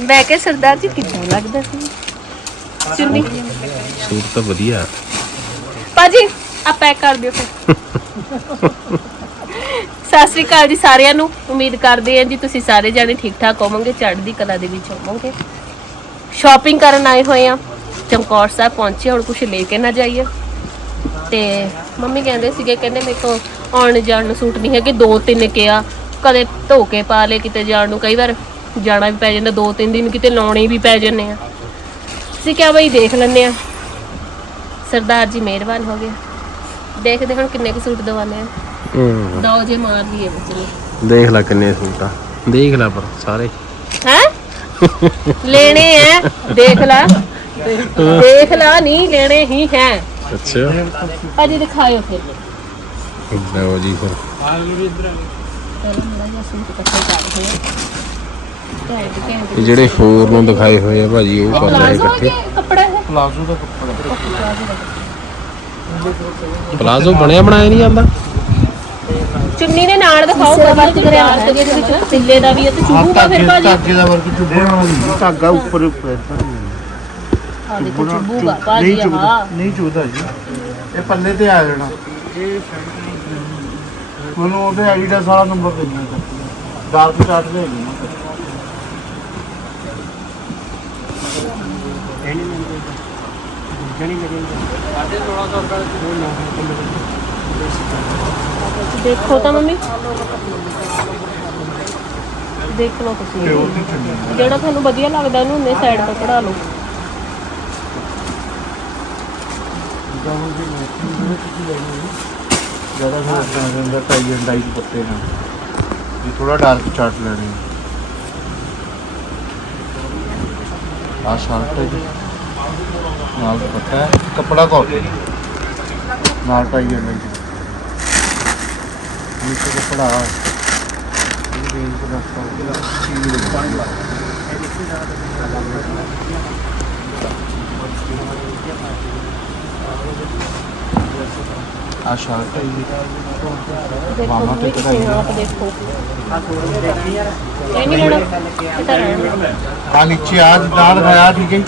ਮੈਂ ਕਿਹਾ ਸਰਦਾਰ ਜੀ ਕਿੱਦਾਂ ਲੱਗਦਾ ਸੀ? ਚੁੰਨੀ। ਸੂਟ ਤਾਂ ਵਧੀਆ। ਭਾਜੀ ਆ ਪੈਕ ਕਰ ਦਿਓ ਫਿਰ। ਸਤਿ ਸ੍ਰੀ ਅਕਾਲ ਜੀ ਸਾਰਿਆਂ ਨੂੰ। ਉਮੀਦ ਕਰਦੇ ਹਾਂ ਜੀ ਤੁਸੀਂ ਸਾਰੇ ਜਾਣੇ ਠੀਕ ਠਾਕ ਹੋਵੋਗੇ ਚੜ੍ਹਦੀ ਕਲਾ ਦੇ ਵਿੱਚ ਹੋਵੋਗੇ। ਸ਼ਾਪਿੰਗ ਕਰਨ ਆਏ ਹੋਏ ਆ ਚਮਕੌਰ ਸਾਹਿਬ ਪਹੁੰਚੇ ਹੁਣ ਕੁਝ ਲੈ ਕੇ ਨਾ ਜਾਈਏ। ਤੇ ਮੰਮੀ ਕਹਿੰਦੇ ਸੀਗੇ ਕਹਿੰਦੇ ਮੇਰੇ ਤੋਂ ਆਉਣ ਜਾਣ ਨੂੰ ਸੂਟ ਨਹੀਂ ਹੈਗੇ ਦੋ ਤਿੰਨ ਕਿਹਾ। ਕਦੇ ਧੋ ਕੇ ਪਾ ਲੇ ਕਿਤੇ ਜਾਣ ਨੂੰ ਕਈ ਵਾਰ ਜਾਣਾ ਵੀ ਪੈ ਜਾਂਦਾ ਦੋ ਤਿੰਨ ਦਿਨ ਕਿਤੇ ਲਾਉਣੇ ਵੀ ਪੈ ਜਾਂਦੇ ਆ। ਅਸੀਂ ਕਿਹਾ ਬਈ ਦੇਖ ਲੈਂਦੇ ਆ। ਸਰਦਾਰ ਜੀ ਮਿਹਰਬਾਨ ਹੋ ਗਏ। ਦੇਖਦੇ ਹੁਣ ਕਿੰਨੇ ਕੁ ਸੂਟ ਦਵਾਨੇ ਆ। ਹੂੰ। ਦੋ ਜੇ ਮਾਰ ਲਈਏ ਬੱਚੇ ਦੇਖ ਲੈ ਕਿੰਨੇ ਸੂਟ ਆ। ਦੇਖ ਲੈ ਪਰ ਸਾਰੇ। ਹੈ? ਲੈਣੇ ਹੈ ਦੇਖ ਲਾ। ਦੇਖ ਲਾ ਨਹੀਂ ਲੈਣੇ ਹੀ ਹੈ। ਅੱਛਾ। ਅਜੇ ਦਿਖਾਇਓ ਫਿਰ। ਲਓ ਜੀ ਫਿਰ। ਪਹਿਲਾਂ ਮੇਰਾ ਜਿਹਾ ਸੂਟ ਇਕੱਠੇ ਕਰ ਘੈਂਟ ਇਹ ਜਿਹੜੇ ਹੋਰ ਨੂੰ ਦਿਖਾਏ ਹੋਏ ਆ ਭਾਜੀ ਉਹ ਕਰ ਲੈ ਪਲਾਜ਼ੋ ਹੈ ਇਕੱਠੇ ਕੱਪੜਾ ਹੈ? ਪਲਾਜ਼ੋ ਦਾ ਕੱਪੜਾ। ਪਲਾਜ਼ੋ ਬਣਿਆ ਬਣਾਇਆ ਨਹੀਂ ਜਾਂਦਾ? ਚੁੰਨੀ ਦੇ ਨਾਲ ਦਿਖਾਓ ਕਵਰ ਕਰਿਆ ਤੇ ਇਹਦੇ ਵਿੱਚ ਪਿੱਲੇ ਦਾ ਵੀ ਹੈ ਤੇ ਚੁੱਭੂਗਾ ਫਿਰ ਭਾਜੀ? ਧਾਗੇ ਦਾ ਵਰਕ ਚੁੱਭਣ ਵਾਲਾ ਨਹੀਂ ਧਾਗਾ ਉੱਪਰ ਉੱਪਰ ਆ। ਦੇਖੋ ਚੁੱਭੂਗਾ ਨਹੀਂ ਭਾਜੀ ਚੁੱਭਦਾ ਹਾਂ ਨਹੀਂ ਚੁੱਭਦਾ ਜੀ। ਇਹ ਪੱਲੇ ਤੇ ਆ ਜਾਣਾ। ਮੈਨੂੰ ਉਹਦੇ ਆਈਡੀ ਦਾ ਸਾਰਾ ਨੰਬਰ ਦੇ ਦੇਣਾ ਡਾਰਕ ਚਾਰਟ ਦੇ ਦੇਣਾ ਦੇਖੋ ਤਾਂ ਮੰਮੀ। ਦੇਖ ਲਓ ਤੁਸੀਂ। ਜਿਹੜਾ ਤੁਹਾਨੂੰ ਵਧੀਆ ਲੱਗਦਾ ਉਹਨੂੰ ਉਹਨੇ ਸਾਈਡ ਤੋਂ ਕਢਾ ਲਓ। ਜ਼ਿਆਦਾ ਹੋਰ ਤਾਂ ਜਾਂਦਾ ਟਾਈ ਐਂਡ ਡਾਈ ਪੱਤੇ ਨਾਲ। ਇਹ ਥੋੜਾ ਡਾਰਕ ਚਾਰਟ ਲੈਣੇ ਆ ਸ਼ਾਰਟ ਹੈ ਜੀ ਨਾਲ ਦੁਪੱਟਾ ਹੈ। ਕੱਪੜਾ ਕਾਟਨ ਨਾਲ ਟਾਈ ਐਂਡ ਡਾਈ ਨੀਚੇ ਕੱਪੜਾ ਇਹ ਰੇਂਜ ਦਾ ਚੀਜ਼ ਦੇ ਆ ਸ਼ਾਰਟ ਹੈ ਜੀ। ਦੇਖੋ ਮਾਮਾ ਤੇ ਕਢਾਈ ਆਪ ਦੇਖੋ ਇਹ ਨਹੀਂ ਲੈਣਾ ਇਹ ਤਾਂ ਰਹਿਣ ਦਿਓ। ਆ ਨੀਚੇ ਆ ਜਿੱਦਾਂ ਦਿਖਾਇਆ ਠੀਕ ਹੈ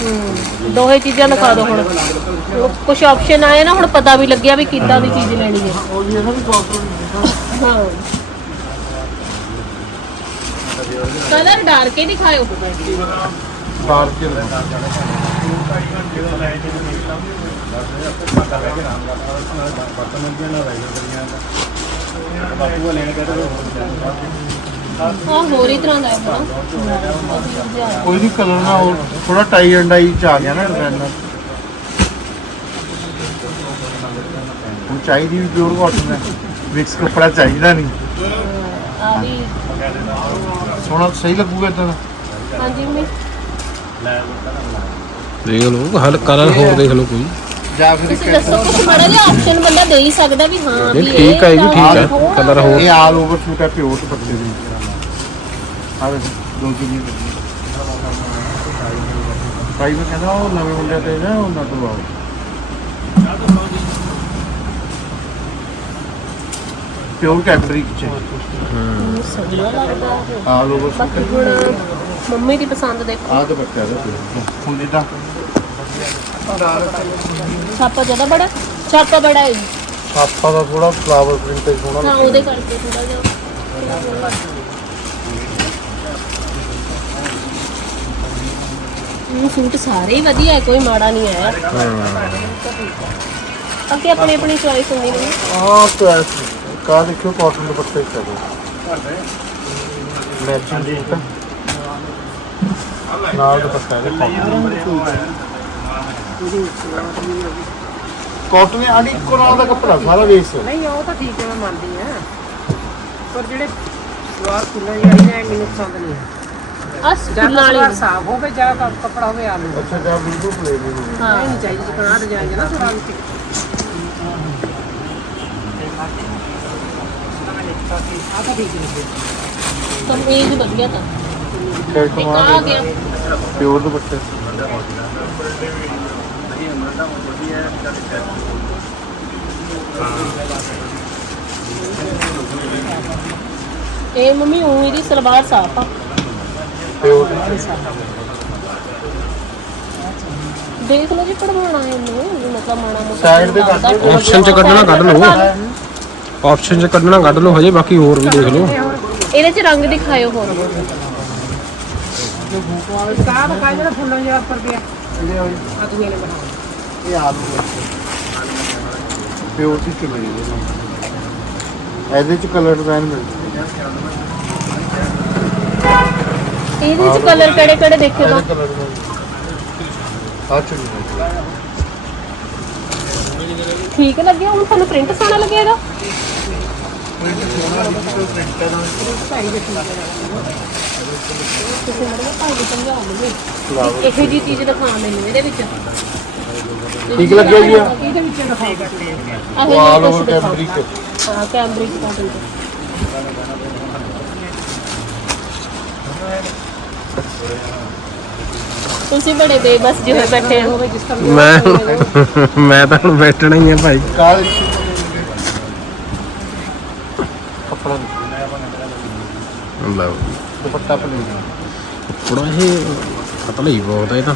ਹੂੰ ਦੋਹੇ ਚੀਜ਼ਾਂ ਦਿਖਾ ਦਿਓ ਹੁਣ। ਕੁਝ ਆਪਸ਼ਨ ਆਏ ਨਾ ਹੁਣ ਪਤਾ ਵੀ ਲੱਗਿਆ ਵੀ ਕਿੱਦਾਂ ਦੀ ਚੀਜ਼ ਲੈਣੀ ਹੈ। ਉਹ ਵੀ ਇਹਨਾਂ ਦੀ ਕਾਟਨ ਹਾਂ। ਕਲਰ ਡਾਰਕ ਹੀ ਦਿਖਾਇਓ। ਬਾਹਰ ਕੇ ਹਾਂ ਹੋਰ ਹੀ ਤਰ੍ਹਾਂ ਦਾ ਹੈ ਨਾ ਕੋਈ ਨਹੀਂ ਕਲਰ ਨਾ ਉਹ ਥੋੜਾ ਟਾਈ ਐਂਡ ਡਾਈ ਚ ਆ ਗਿਆ ਨਾ ਡਿਜ਼ਾਈਨਰ ਹੁਣ ਚਾਹੀਦੀ ਵੀ ਪਿਓਰ ਕਾਟਨ ਹੈ। ਮਿਕਸ ਕੱਪੜਾ ਚਾਹੀਦਾ ਨਹੀਂ। ਆ ਵੀ ਸੋਹਣਾ ਸਹੀ ਲੱਗੂਗਾ ਇਦਾਂ ਹਾਂਜੀ ਮੰਮੀ। ਦੇਖ ਲਓ ਹਲ ਕਲਰ ਹੋਰ ਦੇਖ ਲਓ ਕੋਈ। ਜਾਂ ਫਿਰ ਤੁਸੀਂ ਦੱਸੋ ਕੁਝ ਮਾੜਾ ਜਿਹਾ ਆਪਸ਼ਨ ਬੰਦਾ ਦੇ ਹੀ ਸਕਦਾ ਵੀ ਹਾਂ ਵੀ ਠੀਕ ਆ, ਇਹ ਵੀ ਤਾਂ ਠੀਕ ਆ। ਕਲਰ ਹੋਰ। ਇਹ ਆਲ ਓਵਰ ਸੂਟ ਹੈ ਪਿਓਰ ਦੁਪੱਟੇ ਦੀ ਆ ਵੇ ਦੋ ਜੀ ਭਾਈ ਮੈਂ ਕਹਿੰਦਾ ਉਹ ਨਵੇਂ ਮੁੰਡਿਆਂ ਤੇ ਨਾ ਉਹਨਾਂ ਤੋਂ ਆਓ। ਪਿਓਰ ਕੈਪਰੀ ਚ। ਸੋਹਣਾ ਲੱਗਦਾ ਹੈ। ਆਲ ਓਵਰ ਸੂਟ ਬਾਕੀ ਹੁਣ ਮੰਮੀ ਦੀ ਪਸੰਦ ਦੇਖੋ। ਆ ਦੁਪੱਟਾ ਦਾ ਹੁਣ ਜਿੱਦਾਂ ਛਾਪਾ ਜ਼ਿਆਦਾ ਬੜਾ? ਛਾਪਾ ਬੜਾ ਹੈ। ਛਾਪਾ ਦਾ ਥੋੜਾ ਫਲਾਵਰ ਪ੍ਰਿੰਟ ਤੇ ਸੋਹਣਾ ਹਾਂ ਉਹਦੇ ਕਰਕੇ ਥੋੜਾ ਜਿਹਾ ਇਹ ਸੂਟ ਸਾਰੇ ਹੀ ਵਧੀਆ ਹੈ ਕੋਈ ਮਾੜਾ ਨਹੀਂ ਹੈ। ਅੱਗੇ ਆਪਣੀ ਆਪਣੀ ਚੋਇਸ ਹੁੰਦੀ ਨੇ ਆ ਤਾਂ ਕਾ ਦੇਖਿਓ ਕਾਟਨ ਦੁਪੱਟੇ ਚ ਹੈ ਮੈਚਿੰਗ ਦੀ ਨਾਲ ਦੁਪੱਟਾ ਦੇ ਕਾਟਨ ਦੇ ਆੜੀ ਇੱਕੋ ਨਾਲ ਦਾ ਕੱਪੜਾ ਸਾਰਾ ਵੇਸ ਨਹੀਂ ਉਹ ਤਾਂ ਠੀਕ ਹੈ ਮੈਂ ਮੰਨਦੀ ਆ ਪਰ ਜਿਹੜੇ ਸਲਵਾਰ ਖੁੱਲਾ ਜਾਈ ਨਾ ਮੈਨੂੰ ਪਸੰਦ ਨਹੀਂ ਹੈ। ਆ ਜਾਂ ਫੁੱਲਾਂ ਸਲਵਾਰ ਵਾਲੀ। ਸਾਫ਼ ਹੋਵੇ ਜਾਂ ਕ- ਕੱਪੜਾ ਹੋਵੇ ਆਲੂ। ਅੱਛਾ ਜਾਂ ਬਿਲਕੁਲ ਪਲੇਨ ਹੋਵੇ। ਹਾਂ। ਇਹ ਨਹੀਂ ਚਾਹੀਦੀ ਜਿਕਣਾ ਡਿਜ਼ਾਈਨ ਨਾ ਥੋੜਾ ਵਿੱਚ ਆ ਤਾਂ ਠੀਕ ਹੈ ਕਮੀਜ਼ ਵਧੀਆ ਤਾਂ। ਇੱਕ ਆ ਗਿਆ ਪਿਓਰ ਦੁਪੱਟੇ। ਇਹ ਮੰਮੀ ਉਹ ਇਹਦੀ ਸਲਵਾਰ ਸਾਫ਼ ਆ। ਦੇਖ ਲਓ ਜੀ ਪੜਵਾਉਣਾ ਇਹਨੂੰ। ਮਤਲਬ ਮਾੜਾ ਮੋਟਾ Side ਤੇ ਕੱਢ ਦਿਓ। ਆਪਸ਼ਨ ਚ ਕੱਢਣਾ ਕੱਢ ਲਓ। ਆਪਸ਼ਨ ਚ ਕੱਢਣਾ ਕੱਢ ਲਓ ਹਜੇ ਬਾਕੀ ਹੋਰ ਵੀ ਦੇਖ ਲਓ। ਇਹਦੇ ਚ ਰੰਗ ਦਿਖਾਇਓ ਹੋਰ। ਕਾਹ ਦਾ ਜਿਹੜਾ ਫੁੱਲਾਂ ਜਿਹਾ ਉੱਪਰ ਪਿਆ। ਆ ਤੂੰ ਇਹਨੇ ਬਣਾ ਇਹ ਆਲੂ ਪਿਓਰਟੀ ਚ ਮਿਲ ਇਹਦੇ ਚ ਕਲਰ ਡਿਜ਼ਾਈਨ ਮਿਲ ਇਹਦੇ ਚ ਕਲਰ ਕਿਹੜੇ ਕਿਹੜੇ ਆ ਚੁਣੀ ਠੀਕ ਲੱਗਿਆ ਹੁਣ ਤੁਹਾਨੂੰ ਪ੍ਰਿੰਟ ਸੋਹਣਾ ਲੱਗੇਗਾ। ਤੁਸੀਂ ਮੜਵਾ ਭਾਈ ਦੇ ਸਮਝਾਓ ਮੈਨੂੰ ਇਹੋ ਜੀ ਚੀਜ਼ ਦਿਖਾ ਮੈਨੂੰ ਇਹਦੇ ਵਿੱਚ। ਠੀਕ ਲੱਗਿਆ ਜੀ ਆ? ਇਹਦੇ ਵਿੱਚ ਦਿਖਾਏਗਾ ਆਹੋ ਆਲ ਓਵਰ ਦਿਖਾਓ। ਕੈਮਰਿਕ ਹਾਂ ਦਾ ਤੁਸੀਂ ਬੜੇ ਬੇਬਸ ਜਿਹੇ ਬੈਠੇ ਹੋ। ਜਿਸ ਤਰ੍ਹਾਂ ਮੈਂ ਮੈਂ ਤਾਂ ਹੁਣ ਬੈਠਣਾ ਹੀ ਆ ਭਾਈ। ਕਾਲ ਕੱਪੜਾ ਲਓ। ਦੁਪੱਟਾ ਪਲੀਜ਼ ਥੋੜਾ ਇਹ ਪਤਲਾ ਹੀ ਬਹੁਤ ਹੈ ਇਹ ਤਾਂ।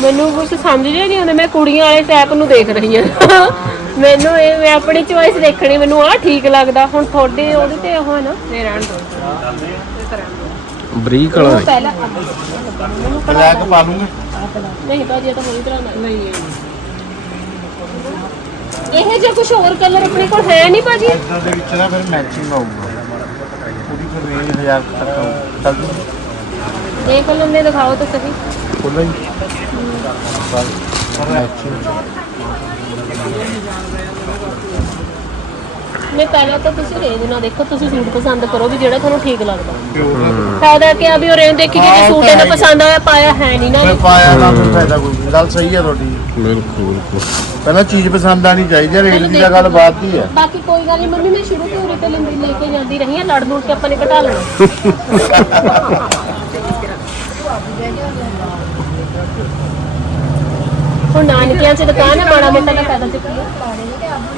ਮੈਨੂੰ ਕੁਝ ਸਮਝ ਜਿਹਾ ਨਹੀਂ ਆਉਂਦਾ ਮੈਂ ਕੁੜੀਆਂ ਵਾਲੇ ਟੈਪ ਨੂੰ ਦੇਖ ਰਹੀ ਹਾਂ। ਮੈਨੂੰ ਇਹ ਮੈਂ ਆਪਣੀ ਚੋਇਸ ਦੇਖਣੀ ਮੈਨੂੰ ਆਹ ਠੀਕ ਲੱਗਦਾ। ਹੁਣ ਤੁਹਾਡੇ ਉਹਦੇ ਤੇ ਉਹ ਹੈ ਨਾ ਇਹ ਰਹਿਣ ਦੋ। ਇਹ ਤਾਂ ਰਹਿਣ ਦਿਓ। ਬਰੀਕ ਵਾਲਾ ਪਹਿਲਾਂ ਮੈਨੂੰ ਬਲੈਕ ਪਾ ਲੂੰਗੇ। ਨਹੀਂ ਭਾਜੀ ਇਹ ਤਾਂ ਪੂਰੀ ਤਰ੍ਹਾਂ ਨਹੀਂ ਨਹੀਂ ਇਹ ਜੇ ਕੁਝ ਹੋਰ ਕਲਰ ਆਪਣੇ ਕੋਲ ਹੈ ਨਹੀਂ ਭਾਜੀ ਇਦਾਂ ਦੇ ਵਿੱਚ ਨਾ ਫਿਰ ਮੈਚਿੰਗ ਆਊਗਾ। ਪੂਰੀ ਫਿਰ ਰੇਂਜ 1000 ਤੱਕ ਆਊ। ਚੱਲ ਜੂ ਨੇ ਦਿਖਾਓ ਤਾਂ ਸਹੀ। ਖੋਲੋ ਜੀ ਮੈਚਿੰਗ ਮੈਂ ਪਹਿਲਾਂ ਤਾਂ ਤੁਸੀਂ ਰੇਂਜ ਨਾ ਦੇਖੋ ਤੁਸੀਂ ਸੂਟ ਪਸੰਦ ਕਰੋ ਵੀ ਜਿਹੜਾ ਤੁਹਾਨੂੰ ਠੀਕ ਲੱਗਦਾ। ਫਾਇਦਾ ਕੀ ਆ ਵੀ ਉਹ ਰੇਂਜ ਦੇਖੀ ਕਿ ਹਾਂ, ਸੂਟ ਇਹਨਾਂ ਹੈ ਹੀ। ਪਸੰਦ ਆਇਆ ਪਾਇਆ ਹੈ ਨਹੀਂ ਨਾ ਫਿਰ ਪਾਇਆ ਨਾ ਫਿਰ ਫਾਇਦਾ ਕੋਈ ਨਹੀਂ। ਗੱਲ ਸਹੀ ਹੈ ਤੁਹਾਡੀ। ਬਿਲਕੁਲ ਬਿਲਕੁਲ। ਪਹਿਲਾਂ ਚੀਜ਼ ਪਸੰਦ ਆਣੀ ਚਾਹੀਦੀ ਹੈ ਰੇਟ ਦੀ ਤਾਂ ਗੱਲ ਬਾਤ ਦੀ ਹੈ ਬਾਕੀ ਕੋਈ ਗੱਲ ਨਹੀਂ ਮੰਮੀ ਮੈਂ ਸ਼ੁਰੂ ਤੋਂ ਉਰੇ ਤੇ ਲੈਂਦੀ ਲੈ ਕੇ ਜਾਂਦੀ ਰਹੀ ਹਾਂ ਲੜ ਲੁੜ ਕੇ ਆਪਾਂ ਨੇ ਘਟਾ ਲੈਣਾ। ਹੁਣ ਨਾਨਕਿਆਂ ਚ ਦੁਕਾਨ ਹੈ ਮਾੜਾ ਮੋਟਾ ਦਾ ਫਾਇਦਾ ਚੱਕੀ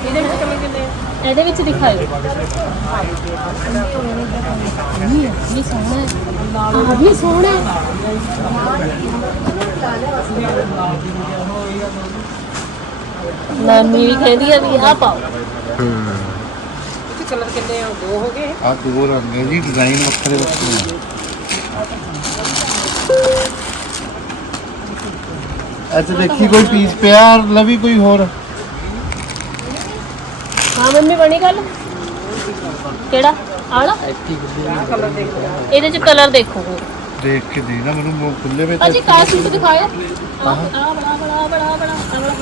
ਇਹਦੇ ਵਿੱਚ ਕਮੀ ਕਿੰਨੇ ਆ? ਇਹਦੇ ਵਿੱਚ ਦਿਖਾਇਓ। ਇਹ ਇਹ ਸੋਹਣਾ ਹੈ ਆਹ ਵੀ ਸੋਹਣਾ ਹੈ। ਨਾਨੀ ਵੀ ਕਹਿੰਦੀ ਆ ਵੀ ਆਹ ਪਾਓ। ਇਹ ਕਲਰ ਕਿੰਨੇ ਆ? ਦੋ ਹੋ ਗਏ। ਆ ਦੋ ਰੰਗ ਹੈ ਜੀ ਡਿਜ਼ਾਈਨ ਵੱਖਰੇ ਵੱਖਰੇ ਇੱਥੇ ਦੇਖੀ ਕੋਈ ਪੀਸ ਪਿਆ ਲਵੀ ਕੋਈ ਹੋਰ? ਹਾਂ ਮੰਮੀ ਬਣੀ ਗੱਲ? ਕਿਹੜਾ? ਆਲਾ? ਇਹਦੇ ਚ ਕਲਰ ਦੇਖੋ ਦੇਖ ਕੇ ਦੇ ਨਾ ਮੈਨੂੰ ਮੂੰਹ ਖੁੱਲੇ ਵੇ ਅਜੀ ਕਾ ਸੂਟ ਦਿਖਾਇਆ? ਆ ਬੜਾ ਬੜਾ ਬੜਾ ਬੜਾ ਬੜਾ ਆ ਬੜਾ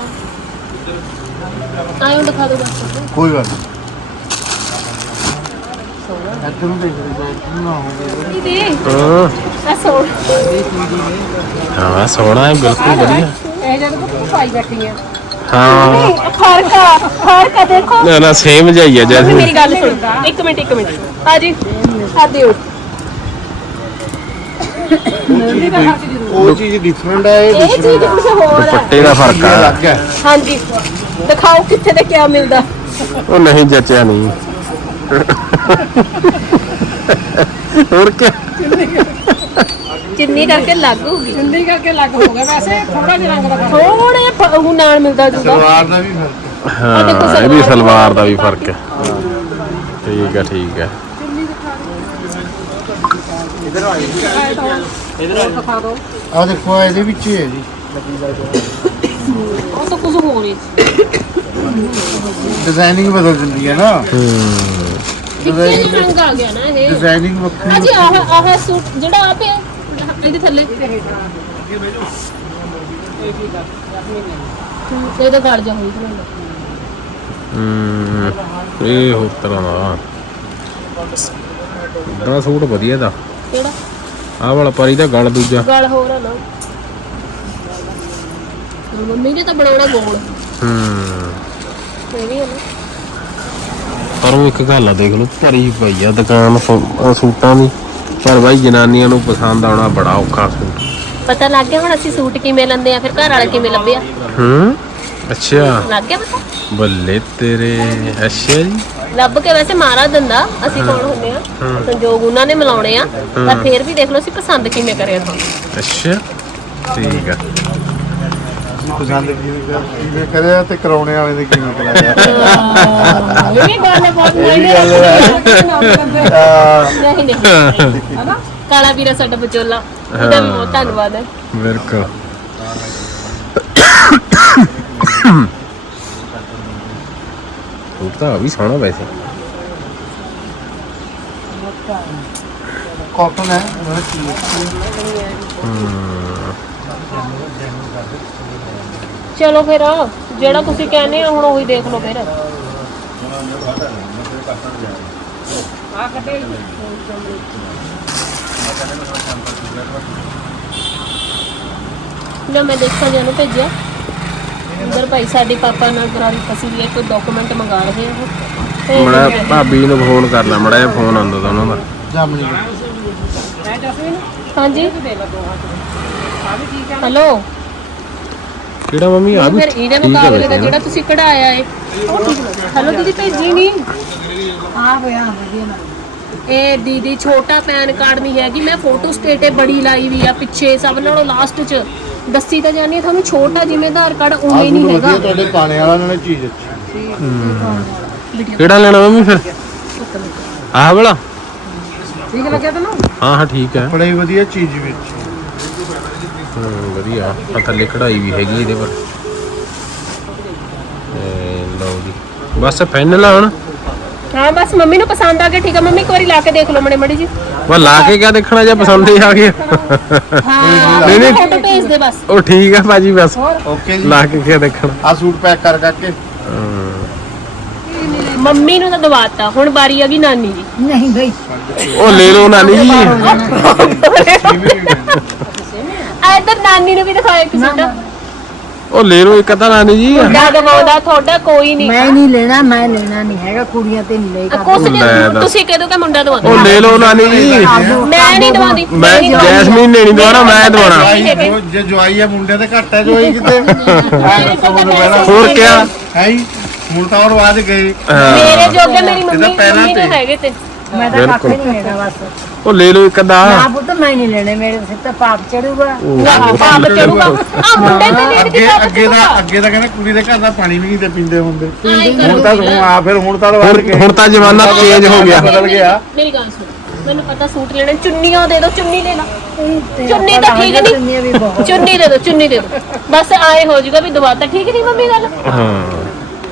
ਹਾਂ ਆਇਓ ਦਿਖਾ ਦੋ ਬਸ। ਕੋਈ ਗੱਲ ਨਹੀਂ ਇੱਧਰ ਨੂੰ ਦੇਖ ਰਿਹਾ ਇੱਧਰ ਨੂੰ ਹੋਵੇ ਇਹ ਦੇ। ਹਾਂ। ਆ ਸੋੜ ਹਾਂ। ਸੋਹਣਾ ਹੈ ਬਿਲਕੁਲ ਵਧੀਆ। ਇਹ ਜਦ ਤੂੰ ਪਾਈ ਬੈਠੀ ਆ। ਹਾਂ। ਫ਼ਰਕ ਆ ਫ਼ਰਕ ਆ ਦੇਖੋ। ਨਾ ਨਾ ਸੇਮ ਜਾਈ ਹੈ ਤੁਸੀਂ ਜੈਸੇ। ਮੇਰੀ ਗੱਲ ਸੁਣੋ। ਇੱਕ ਮਿੰਟ ਇੱਕ ਮਿੰਟ। ਆ ਜੀ ਆ ਦਿਓ। ਉਹ ਚੀਜ਼ ਡਿਫਰੈਂਟ ਹੈ ਇਹ ਇਹ ਚੀਜ਼ ਹੈ। ਕੁਝ ਹੋਰ ਆ। ਦੁਪੱਟੇ ਦਾ ਫ਼ਰਕ ਇਹ ਆ ਹੈ। ਹਾਂਜੀ। ਦਿਖਾਓ ਕਿੱਥੇ ਤੇ ਕੀ ਮਿਲਦਾ। ਉਹ ਨਹੀਂ ਜੱਚਿਆ ਨਹੀਂ। ਹੋਰ ਕੀ ਚਿੰਨੀ ਕਰਕੇ ਲੱਗ ਹੋਊਗੀ ਚੁੰਨੀ ਕਰਕੇ ਲੱਗ ਹੋ ਗਿਆ। ਵੈਸੇ ਥੋੜਾ ਜਿਹਾ ਰੰਗ ਦਾ ਫ਼ਰਕ ਥੋੜਾ ਉਹ ਨਾਲ ਮਿਲਦਾ ਜੂਗਾ ਸਲਵਾਰ ਦਾ ਵੀ ਫ਼ਰਕ ਹੈ। ਹਾਂ ਇਹਦੀ ਸਲਵਾਰ ਦਾ ਵੀ ਫ਼ਰਕ ਹੈ। ਠੀਕ ਹੈ ਠੀਕ ਹੈ। ਦਿਖਾ ਦਿਓ ਆ ਦੇਖੋ ਇਹਦੇ ਵਿੱਚ ਹੀ ਹੈ ਜੀ। ਉਹ ਤਾਂ ਕੁਝ ਹੋਰ ਹੀ। ਡਿਜ਼ਾਈਨਿੰਗ ਬਦਲ ਜਾਂਦੀ ਹੈ ਨਾ। ਨੂੰ ਰੰਗ ਆ ਗਿਆ ਨਾ ਇਹ? ਡਿਜ਼ਾਈਨਿੰਗ ਵੱਖਰੀ ਅਜੀ ਆਹ ਆਹ ਸੂਟ ਜਿਹੜਾ ਆ ਪਿਆ ਇਹਦੇ ਥੱਲੇ। ਇਹ ਤਾਂ ਗੜ ਜਾ ਤੁਹਾਨੂੰ ਹੂੰ ਇਹ ਹੋਰ ਤਰ੍ਹਾਂ ਦਾ। ਦਾ ਸੂਟ ਵਧੀਆ ਦਾ ਕਿਹੜਾ? ਆਹ ਵਾਲਾ ਪਰੀ ਦਾ ਗਲ ਦੂਜਾ। ਗਲ ਹੋਰ ਆ ਨਾ। ਮੰਮੀ ਨੇ ਤਾਂ ਬਣਾਉਣਾ ਗੋਲ। ਹੂੰ। ਹੈ ਨਾ ਪਰ ਉਹ ਇੱਕ ਗੱਲ ਆ ਦੇਖ ਲਓ ਭਰੀ ਪਈ ਆ ਦੁਕਾਨ ਅਹ ਸੂਟਾਂ ਦੀ। ਪਰ ਬਾਈ ਜਨਾਨੀਆਂ ਨੂੰ ਪਸੰਦ ਆਉਣਾ ਬੜਾ ਔਖਾ ਸੂਟ। ਪਤਾ ਲੱਗ ਗਿਆ ਹੁਣ ਅਸੀਂ ਸੂਟ ਕਿਵੇਂ ਲੈਂਦੇ ਆ ਫਿਰ ਘਰ ਵਾਲਾ ਕਿਵੇਂ ਲੱਭਿਆ ਹੂੰ? ਅੱਛਾ। ਲੱਗ ਗਿਆ ਪਤਾ? ਬੱਲੇ ਤੇਰੇ ਅੱਛਾ ਜੀ। ਲੱਭ ਕੇ ਵੈਸੇ ਮਾਰਾ ਦਿੰਦਾ ਅਸੀਂ ਕੌਣ ਹੁੰਦੇ ਆ? ਸੰਜੋਗ ਉਹਨਾਂ ਨੇ ਮਿਲਾਉਣੇ ਆ ਪਰ ਫਿਰ ਵੀ ਦੇਖ ਲਓ ਅਸੀਂ ਪਸੰਦ ਕਿਵੇਂ ਕਰਿਆ ਤੁਹਾਨੂੰ। ਅੱਛਾ। ਠੀਕ ਆ। ਪਸੰਦ ਕਿਵੇਂ ਕਰਿਆ ਤੇ ਕਰਾਉਣੇ ਵਾਲੇ ਨੇ ਕਿਵੇਂ ਕਰਾਇਆ ਇਹ ਵੀ ਗੱਲ ਬਹੁਤ ਹੈ। ਆ, ਨਹੀਂ ਨਹੀਂ ਕਾਲਾ ਵੀਰਾ ਸਾਡਾ ਬਚੋਲਾ ਉਹਦਾ ਵੀ ਬਹੁਤ ਧੰਨਵਾਦ ਹੈ। ਬਿਲਕੁਲ। ਸੂਟ ਤਾਂ ਵੀ ਸੋਹਣਾ ਵੈਸੇ। ਕਾਟਨ ਹੈ ਉਹਨਾਂ ਦੀ ਚੀਜ਼ ਚਲੋ ਫਿਰ ਜਿਹੜਾ ਤੁਸੀਂ ਕਹਿੰਦੇ ਆ ਹੁਣ ਉਹੀ ਦੇਖ ਲਓ ਫਿਰ। ਨਾ ਮੈਂ ਦੇਖਾਂ ਜਿਹਨੂੰ ਭੇਜਿਆ। ਅੰਦਰ ਭਾਈ ਸਾਡੇ ਪਾਪਾ ਨਾਲ ਗਰਾਰੀ ਫਸੀ ਦੀ ਹੈ ਕੋਈ ਡਾਕੂਮੈਂਟ ਮੰਗਾ ਰਹੇ ਆ। ਤੇ ਮੜਾ ਭਾਬੀ ਨੂੰ ਫੋਨ ਕਰ ਲੈ ਮੜਾ ਜਿਹਾ ਫੋਨ ਆਉਂਦਾ ਤਾਂ ਉਹਨਾਂ ਦਾ। ਜਾਮਣੀ ਹਾਂਜੀ। ਹੈਲੋ। ਕਿਹੜਾ ਮੰਮੀ? ਆ ਵੀ ਫਿਰ ਇਹਦੇ ਠੀਕ ਮੁਕਾਬਲੇ ਦਾ। ਜਿਹੜਾ ਤੁਸੀਂ ਕਢਾਇਆ ਏ। ਹੈਲੋ ਦੀਦੀ ਭੇਜੀ ਨਹੀਂ ਆ ਹੋਇਆ ਵਧੀਆ ਨਾ। ਇਹ ਦੀਦੀ ਛੋਟਾ ਪੈਨ ਕਾਰਡ ਨਹੀਂ ਹੈਗੀ। ਮੈਂ ਫੋਟੋ ਸਟੇਟੇ ਬੜੀ ਲਾਈ ਵੀ ਆ ਪਿੱਛੇ ਸਭ ਨਾਲੋਂ ਲਾਸਟ 'ਚ। ਦੱਸੀ ਤਾਂ ਜਾਨੀ ਆ ਤੁਹਾਨੂੰ ਛੋਟਾ ਜਿਵੇਂ ਆਧਾਰ ਕਾਰਡ ਉਵੇਂ ਨਹੀਂ ਹੈਗਾ। ਵਧੀਆ ਤੁਹਾਡੇ ਪਾਣੇ ਵਾਲਾ ਨਾਲੇ ਚੀਜ਼ ਅੱਛੀ। ਕਿਹੜਾ ਲੈਣਾ ਮੰਮੀ ਫਿਰ? ਆਹ ਵਾਲਾ? ਠੀਕ ਲੱਗਿਆ ਤੈਨੂੰ? ਹਾਂ ਹਾਂ ਠੀਕ ਹੈ ਬੜੀ ਵਧੀਆ ਚੀਜ਼ ਵਿੱਚ ਹੂੰ ਵਧੀਆ। ਆ ਥੱਲੇ ਕਢਾਈ ਵੀ ਹੈਗੀ ਇਹਦੇ ਪਰ। ਇਹ ਲਓ ਜੀ। ਬਸ ਫਾਈਨਲ ਆ ਹੁਣ। ਹਾਂ ਬਸ ਮੰਮੀ ਨੂੰ ਪਸੰਦ ਆ ਗਿਆ ਠੀਕ ਆ। ਮੰਮੀ ਇੱਕ ਵਾਰੀ ਲਾ ਕੇ ਦੇਖ ਲਓ ਮੜੇ ਮੜੀ ਜੀ। ਵਾ ਲਾ ਕੇ ਕਿਆ ਦੇਖਣਾ ਜੇ ਪਸੰਦ ਹੀ ਆ ਗਿਆ। ਹਾਂ ਨਹੀਂ, ਨਹੀਂ। ਫੋਟੋ ਭੇਜ ਦੇ ਬਸ। ਉਹ ਠੀਕ ਆ ਭਾਜੀ ਬਸ। ਓਕੇ ਜੀ। ਲਾ ਕੇ ਕਿਆ ਦੇਖਣਾ। ਆ ਸੂਟ ਪੈਕ ਕਰ ਕਰਕੇ ਮੰਮੀ ਨੂੰ ਤਾਂ ਦਵਾਤਾ। ਹੁਣ ਬਾਰੀ ਆ ਗਈ ਨਾਨੀ ਦੀ। ਨਹੀਂ ਬਈ। ਉਹ ਲੈ ਲਓ ਨਾਨੀ ਜੀ। ਇੱਧਰ ਨਾਨੀ ਨੂੰ ਵੀ ਦਿਖਾਇਆ ਕਿਸੇ ਦਾ ਉਹ ਲੈ ਲਓ ਇੱਕ ਤਾਂ ਨਾਨੀ ਜੀ। ਮੁੰਡਾ ਦਵਾਉਂਦਾ ਤੁਹਾਡਾ ਕੋਈ ਨਹੀਂ। ਮੈਂ ਨਹੀਂ ਲੈਣਾ ਮੈਂ ਲੈਣਾ ਨਹੀਂ ਹੈਗਾ ਕੁੜੀਆਂ ਤੇ ਨਹੀਂ ਲੈ ਕੁਛ ਲੈ ਨਹੀਂ ਦੱਸ। ਤੁਸੀਂ ਕਹਿ ਦੋ ਕਿ ਮੁੰਡਾ ਦਵਾਉਂਦਾ? ਉਹ ਲੈ ਲਓ ਨਾਨੀ ਜੀ। ਮੈਂ ਨਹੀਂ ਦਵਾਉਂਦੀ। ਮੈਂ ਜੈਸਮੀਨ ਨੇ ਨਹੀਂ ਦਵਾਣਾ ਮੈਂ ਦਵਾਣਾ ਨਹੀਂ ਹੈਗੇ। ਜੋ- ਜੇ ਜਵਾਈ ਆ ਮੁੰਡੇ ਤੇ ਘੱਟ ਹੈ ਜਵਾਈ ਕਿਤੇ? ਐ ਦੱਸੋ ਮੈਨੂੰ ਪਹਿਲਾਂ। ਹੋਰ ਕਿਆ? ਹੈ ਹੀ ਹੁਣ ਤਾਂ ਉਹ ਰਵਾਜ ਗਏ। ਮੇਰੇ ਜੋਗੇ ਮੇਰੀ ਮੰਮੀ ਇਹਦਾ ਪਹਿਲਾਂ ਮੰਮੀ ਨੂੰ ਤੇ। ਹੈਗੇ ਤੇ। ਮੈਂ ਤਾਂ ਕੱਖ ਬਿਲਕੁਲ। ਨਹੀਂ ਲੈਣਾ ਬਸ। ਉਹ ਲੈ ਲਓ ਇੱਕ ਅੱਧਾ। ਨਾ ਪੁੱਤ ਮੈਂ ਨਹੀਂ ਲੈਣੇ ਮੇਰੇ ਸਿਰ ਤੇ ਪਾਪ ਚੜੂਗਾ। ਪਾਪ ਚੜੂਗਾ। ਆ ਮੁੰਡੇ ਤੇ ਲੈਣ ਦੀ ਅੱਗੇ ਪਾਪ ਅੱਗੇ ਦਾ ਅੱਗੇ ਦਾ ਕਹਿੰਦੇ ਕੁੜੀ ਦੇ ਘਰ ਦਾ ਪਾਣੀ ਵੀ ਨਹੀਂ ਤੇ ਪੀਂਦੇ ਹੁੰਦੇ। ਹੁਣ ਤਾਂ। ਹੁਣ ਆ ਫਿਰ ਹੁਣ ਤਾਂ ਹੁਣ ਗਏ ਹੁਣ ਤਾਂ ਜ਼ਮਾਨਾ ਚੇਂਜ ਹੋ ਗਿਆ। ਬਦਲ ਗਿਆ। ਮੇਰੀ ਗੱਲ ਸੁਣ। ਮੈਨੂੰ ਪਤਾ ਸੂਟ ਲੈਣਾ ਚੁੰਨੀਆਂ ਦੇ ਦਿਓ ਚੁੰਨੀ ਲੈ ਲਾ। ਚੁੰਨੀ ਤਾਂ ਠੀਕ ਨਹੀਂ। ਚੁੰਨੀਆਂ ਵੀ ਬਹੁਤ। ਚੁੰਨੀ ਦੇ ਦਿਓ ਚੁੰਨੀ ਦੇ ਦਿਓ ਬਸ ਆਏ ਹੋ ਜਾਊਗਾ ਵੀ ਦਵਾ ਤਾਂ ਠੀਕ ਨਹੀਂ ਮੰਮੀ ਗੱਲ। ਹਾਂ।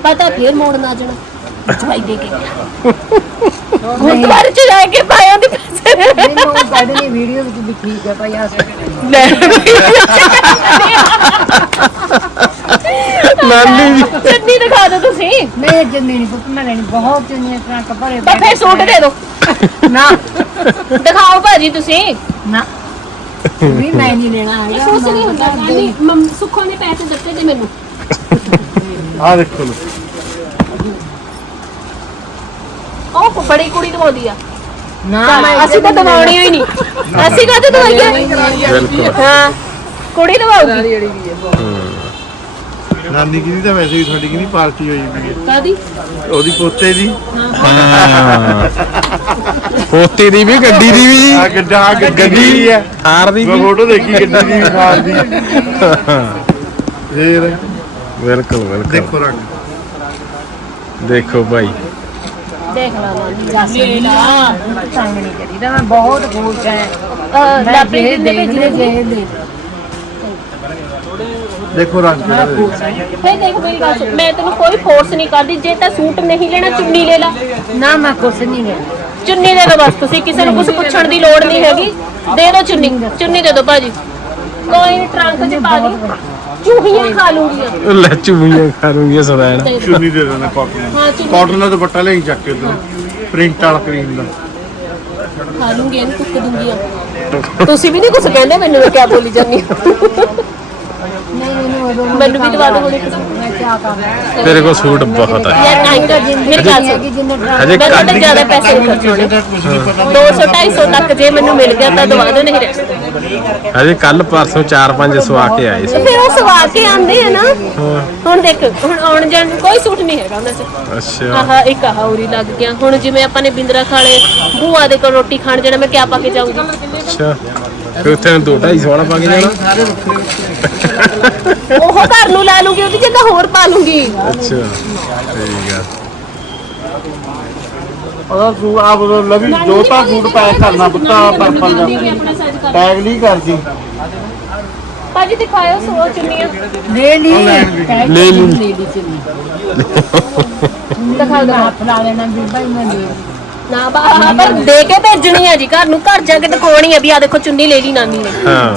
ਪਤਾ ਫੇਰ ਮੋੜ ਨਾ ਜਾਣਾ। ਚਵਾਈ ਦੇ ਕੇ ਗੁਰਦੁਆਰੇ ਚ ਜਾ ਕੇ ਪਾਇਆ ਦੀ ਪੈਸੇ। ਨਹੀਂ ਮੈਂ ਉਹ ਕੱਢਣੀ ਵੀਡੀਓ ਵਿੱਚ ਵੀ ਠੀਕ ਹੈ ਭਾਈ ਆ ਲੈ ਨਾਨੀ ਜੀ। ਚੁੰਨੀ ਦਿਖਾ ਦਿਓ ਤੁਸੀਂ। ਨਹੀਂ ਚੁੰਨੀ ਨਹੀਂ ਪੁੱਤ ਮੈਂ ਲੈਣੀ ਬਹੁਤ ਇਸ ਤਰ੍ਹਾਂ ਕੱਪੜੇ ਤਾਂ ਫੇਰ ਸੂਟ ਦੇ ਦਿਓ। ਨਾ। ਦਿਖਾਓ ਭਾਜੀ ਤੁਸੀਂ। ਨਾ। ਵੀ ਮੈਂ ਨਹੀਂ ਲੈਣਾ ਹੈਗਾ। ਕੁਛ ਨਹੀਂ ਹੁੰਦਾ ਨਹੀਂ ਮੰਮ- ਸੁੱਖੋ ਨੇ ਪੈਸੇ ਦਿੱਤੇ ਤੇ ਮੈਨੂੰ। ਆ ਦੇਖੋ ਲੋ ਉਹ ਬੜੀ ਕੁੜੀ ਦਵਾਉਂਦੀ ਆ। ਨਾ ਅਸੀਂ ਤਾਂ ਦਵਾਉਣੀ ਹੀ ਨਹੀਂ। ਅਸੀਂ ਕਾਹਤੇ ਦਵਾਈਏ? ਬਿਲਕੁਲ। ਹਾਂ ਕੁੜੀ ਦਵਾਉਗੀ ਨਾਨੀ ਕੀ ਤਾਂ ਵੈਸੇ ਵੀ ਤੁਹਾਡੀ ਕਿੰਨੀ ਪਾਰਟੀ ਹੋਈ ਵੀ ਹੈ ਕਾਦੀ ਉਹਦੀ ਪੋਤੇ ਦੀ। ਹਾਂ। ਪੋਤੇ ਦੀ ਵੀ ਗੱਡੀ ਦੀ ਵੀ। ਆ ਗੱਡਾ ਆ ਗੱਡੀ ਦੀ ਹੈ ਥਾਰ ਦੀ ਮੈਂ ਵੀ। ਫੋਟੋ ਦੇਖੀ ਗੱਡੀ ਦੀ ਕਾਰ ਦੀ। ਫੇਰ? ਬਿਲਕੁਲ ਬਿਲਕੁਲ। ਦੇਖੋ ਰੰਗ। ਦੇਖੋ ਭਾਈ। ਦੇਖ ਤੰਗ ਨਹੀਂ ਕਰੀਦਾ ਮੈਂ ਬਹੁਤ ਖੁਸ਼ ਹਾਂ। ਅਹ, ਮੈਂ ਲਾਪਰੀ ਜੇ ਨੇ ਦੇਖ ਭੇਜੀ ਲੈ ਨੇ? ਜੇ ਦੇ ਦੇਖੋ ਰੰਗ ਕਿਹੜਾ ਦੇ ਫੇਰ ਦੇਖ ਮੇਰੀ ਗੱਲ ਸੁਣ, ਮੈਂ ਤੈਨੂੰ ਕੋਈ ਫੋਰਸ ਨਹੀਂ ਕਰਦੀ। ਜੇ ਤਾਂ ਸੂਟ ਨਹੀਂ ਲੈਣਾ ਚੁੰਨੀ ਲੈ ਲਾ। ਨਾ ਮੈਂ ਕੁਛ ਨਹੀਂ ਚੁੰਨੀ ਦੇ ਦਿਓ ਬਸ। ਤੁਸੀਂ ਕਿਸੇ ਨੂੰ ਕੁਝ ਪੁੱਛਣ ਦੀ ਲੋੜ ਨਹੀਂ ਹੈਗੀ। ਦੇ ਦਿਓ ਚੁੰਨੀ। ਚੁੰਨੀ ਦੇ ਦਿਓ ਭਾਜੀ। ਕੋਈ ਟਰੰਕ 'ਚ ਪਾ ਦੀ ਚੂਹੀਆਂ ਖਾ ਲੂੰਗੀਆਂ ਲੈ ਚੁੰਮੀਆਂ ਖਾ ਲੂੰਗੀ ਦਿਓ। ਚੁੰਨੀ ਦੇ ਦੇਣਾ ਕਾਟਨ ਹਾਂ ਚੁੰਨੀ ਕਾਟਨ ਦਾ ਦੁਪੱਟਾ ਲੈ ਚੱਕ ਕੇ ਉਧਰ ਪ੍ਰਿੰਟ ਵਾਲਾ ਕਰੀਮ ਦਾ ਖਾ ਲੂੰਗੀ ਇਹਨੂੰ ਕੁੱਕ ਦੂੰਗੀ ਆ। ਤੁਸੀਂ ਵੀ ਨਹੀਂ ਕੁਝ ਕਹਿੰਦੇ ਮੈਨੂੰ ਕਿਆ ਬੋਲੀ ਜਾਂਦੀ ਹਾਂ। ਮੈਨੂੰ ਵੀ ਦਵਾ ਤੇਰੇ ਕੋਲ ਸੂਟ ਬਹੁਤ ਆ। ਯਾਰ ਅੰਕਲ ਜੀ ਮੇਰੀ ਗੱਲ ਸੁਣ ਹਜੇ ਮੈਂ ਕੱਲ ਤਾਂ ਜ਼ਿਆਦਾ ਪੈਸੇ ਨਹੀਂ ਖਰਚਣੇ। ਕੁਝ ਨਹੀਂ ਪਤਾ 200 250 ਤੱਕ ਜੇ ਮੈਨੂੰ ਮਿਲ ਗਿਆ ਤਾਂ ਦਵਾ ਦਿਓ ਨਹੀਂ ਰਹਿ ਹਜੇ ਕੱਲ ਪਰਸੋਂ 4-5 ਸਵਾ ਕੇ ਆਏ ਸੀ। ਫਿਰ ਉਹ ਸਵਾ ਕੇ ਆਉਂਦੇ ਆ ਨਾ। ਹੁਣ ਦੇਖ ਹੁਣ ਆਉਣ ਜਾਣ ਨੂੰ ਕੋਈ ਸੂਟ ਨਹੀਂ ਹੈਗਾ ਉਹਨਾਂ 'ਚ। ਅੱਛਾ। ਆਹ ਇੱਕ ਆਹ ਉਰੀ ਲੱਗ ਗਿਆ। ਹੁਣ ਜਿਵੇਂ ਆਪਾਂ ਨੇ ਬਿੰਦਰਾ ਖਾਲੇ ਭੂਆ ਦੇ ਕੋਲ ਰੋਟੀ ਖਾਣ ਜਾਣਾ ਮੈਂ ਕਿਆ ਪਾ ਕੇ ਜਾਊਂਗੀ? ਅੱਛਾ। ਫਿਰ ਉੱਥੇ ਨੂੰ ਦੋ ਢਾਈ ਸੌ ਵਾਲਾ ਪਾ ਕੇ ਜਾਣਾ। ਸਾਰੇ ਵੱਖਰੇ ਉਹ ਘਰ ਨੂੰ ਲਾ ਲੂੰਗੀ ਉਹਦੀ ਜਗ੍ਹਾ ਹੋਰ ਪਾ ਲੂੰਗੀ। ਅੱਛਾ ਠੀਕ ਆ। ਉਹਦਾ ਸੂਟ ਆਪ ਲਵੀ ਜੋ ਤਾਂ ਸੂਟ ਪੈਕ ਕਰਨਾ ਪੁੱਤਾ ਪਰਪਲ ਦਾ। ਟੈਗ ਨਹੀਂ ਕਰਦੀ। ਭਾਜੀ ਦਿਖਾਇਓ ਸੋ ਚੁੰਨੀਆਂ ਲੈ ਲਈ। ਲੈ ਲਈ। ਲੈ ਲਈ। ਚਲੀ ਦਿਖਾ ਦਿਓ ਹੱਥ ਲਾ ਲੈਣਾ ਵੀ ਭਾਈ ਮੈਂ ਲੈ ਨਾ ਬਾ ਪਰ ਦੇ ਕੇ ਭੇਜਣੀ ਆ ਜੀ ਘਰ ਨੂੰ ਘਰ ਜਾ ਕੇ ਦਿਖਾਉਣੀ ਆ ਵੀ ਆ ਦੇਖੋ ਚੁੰਨੀ ਲੈ ਲਈ ਨਾਨੀ ਨੇ। ਹਾਂ।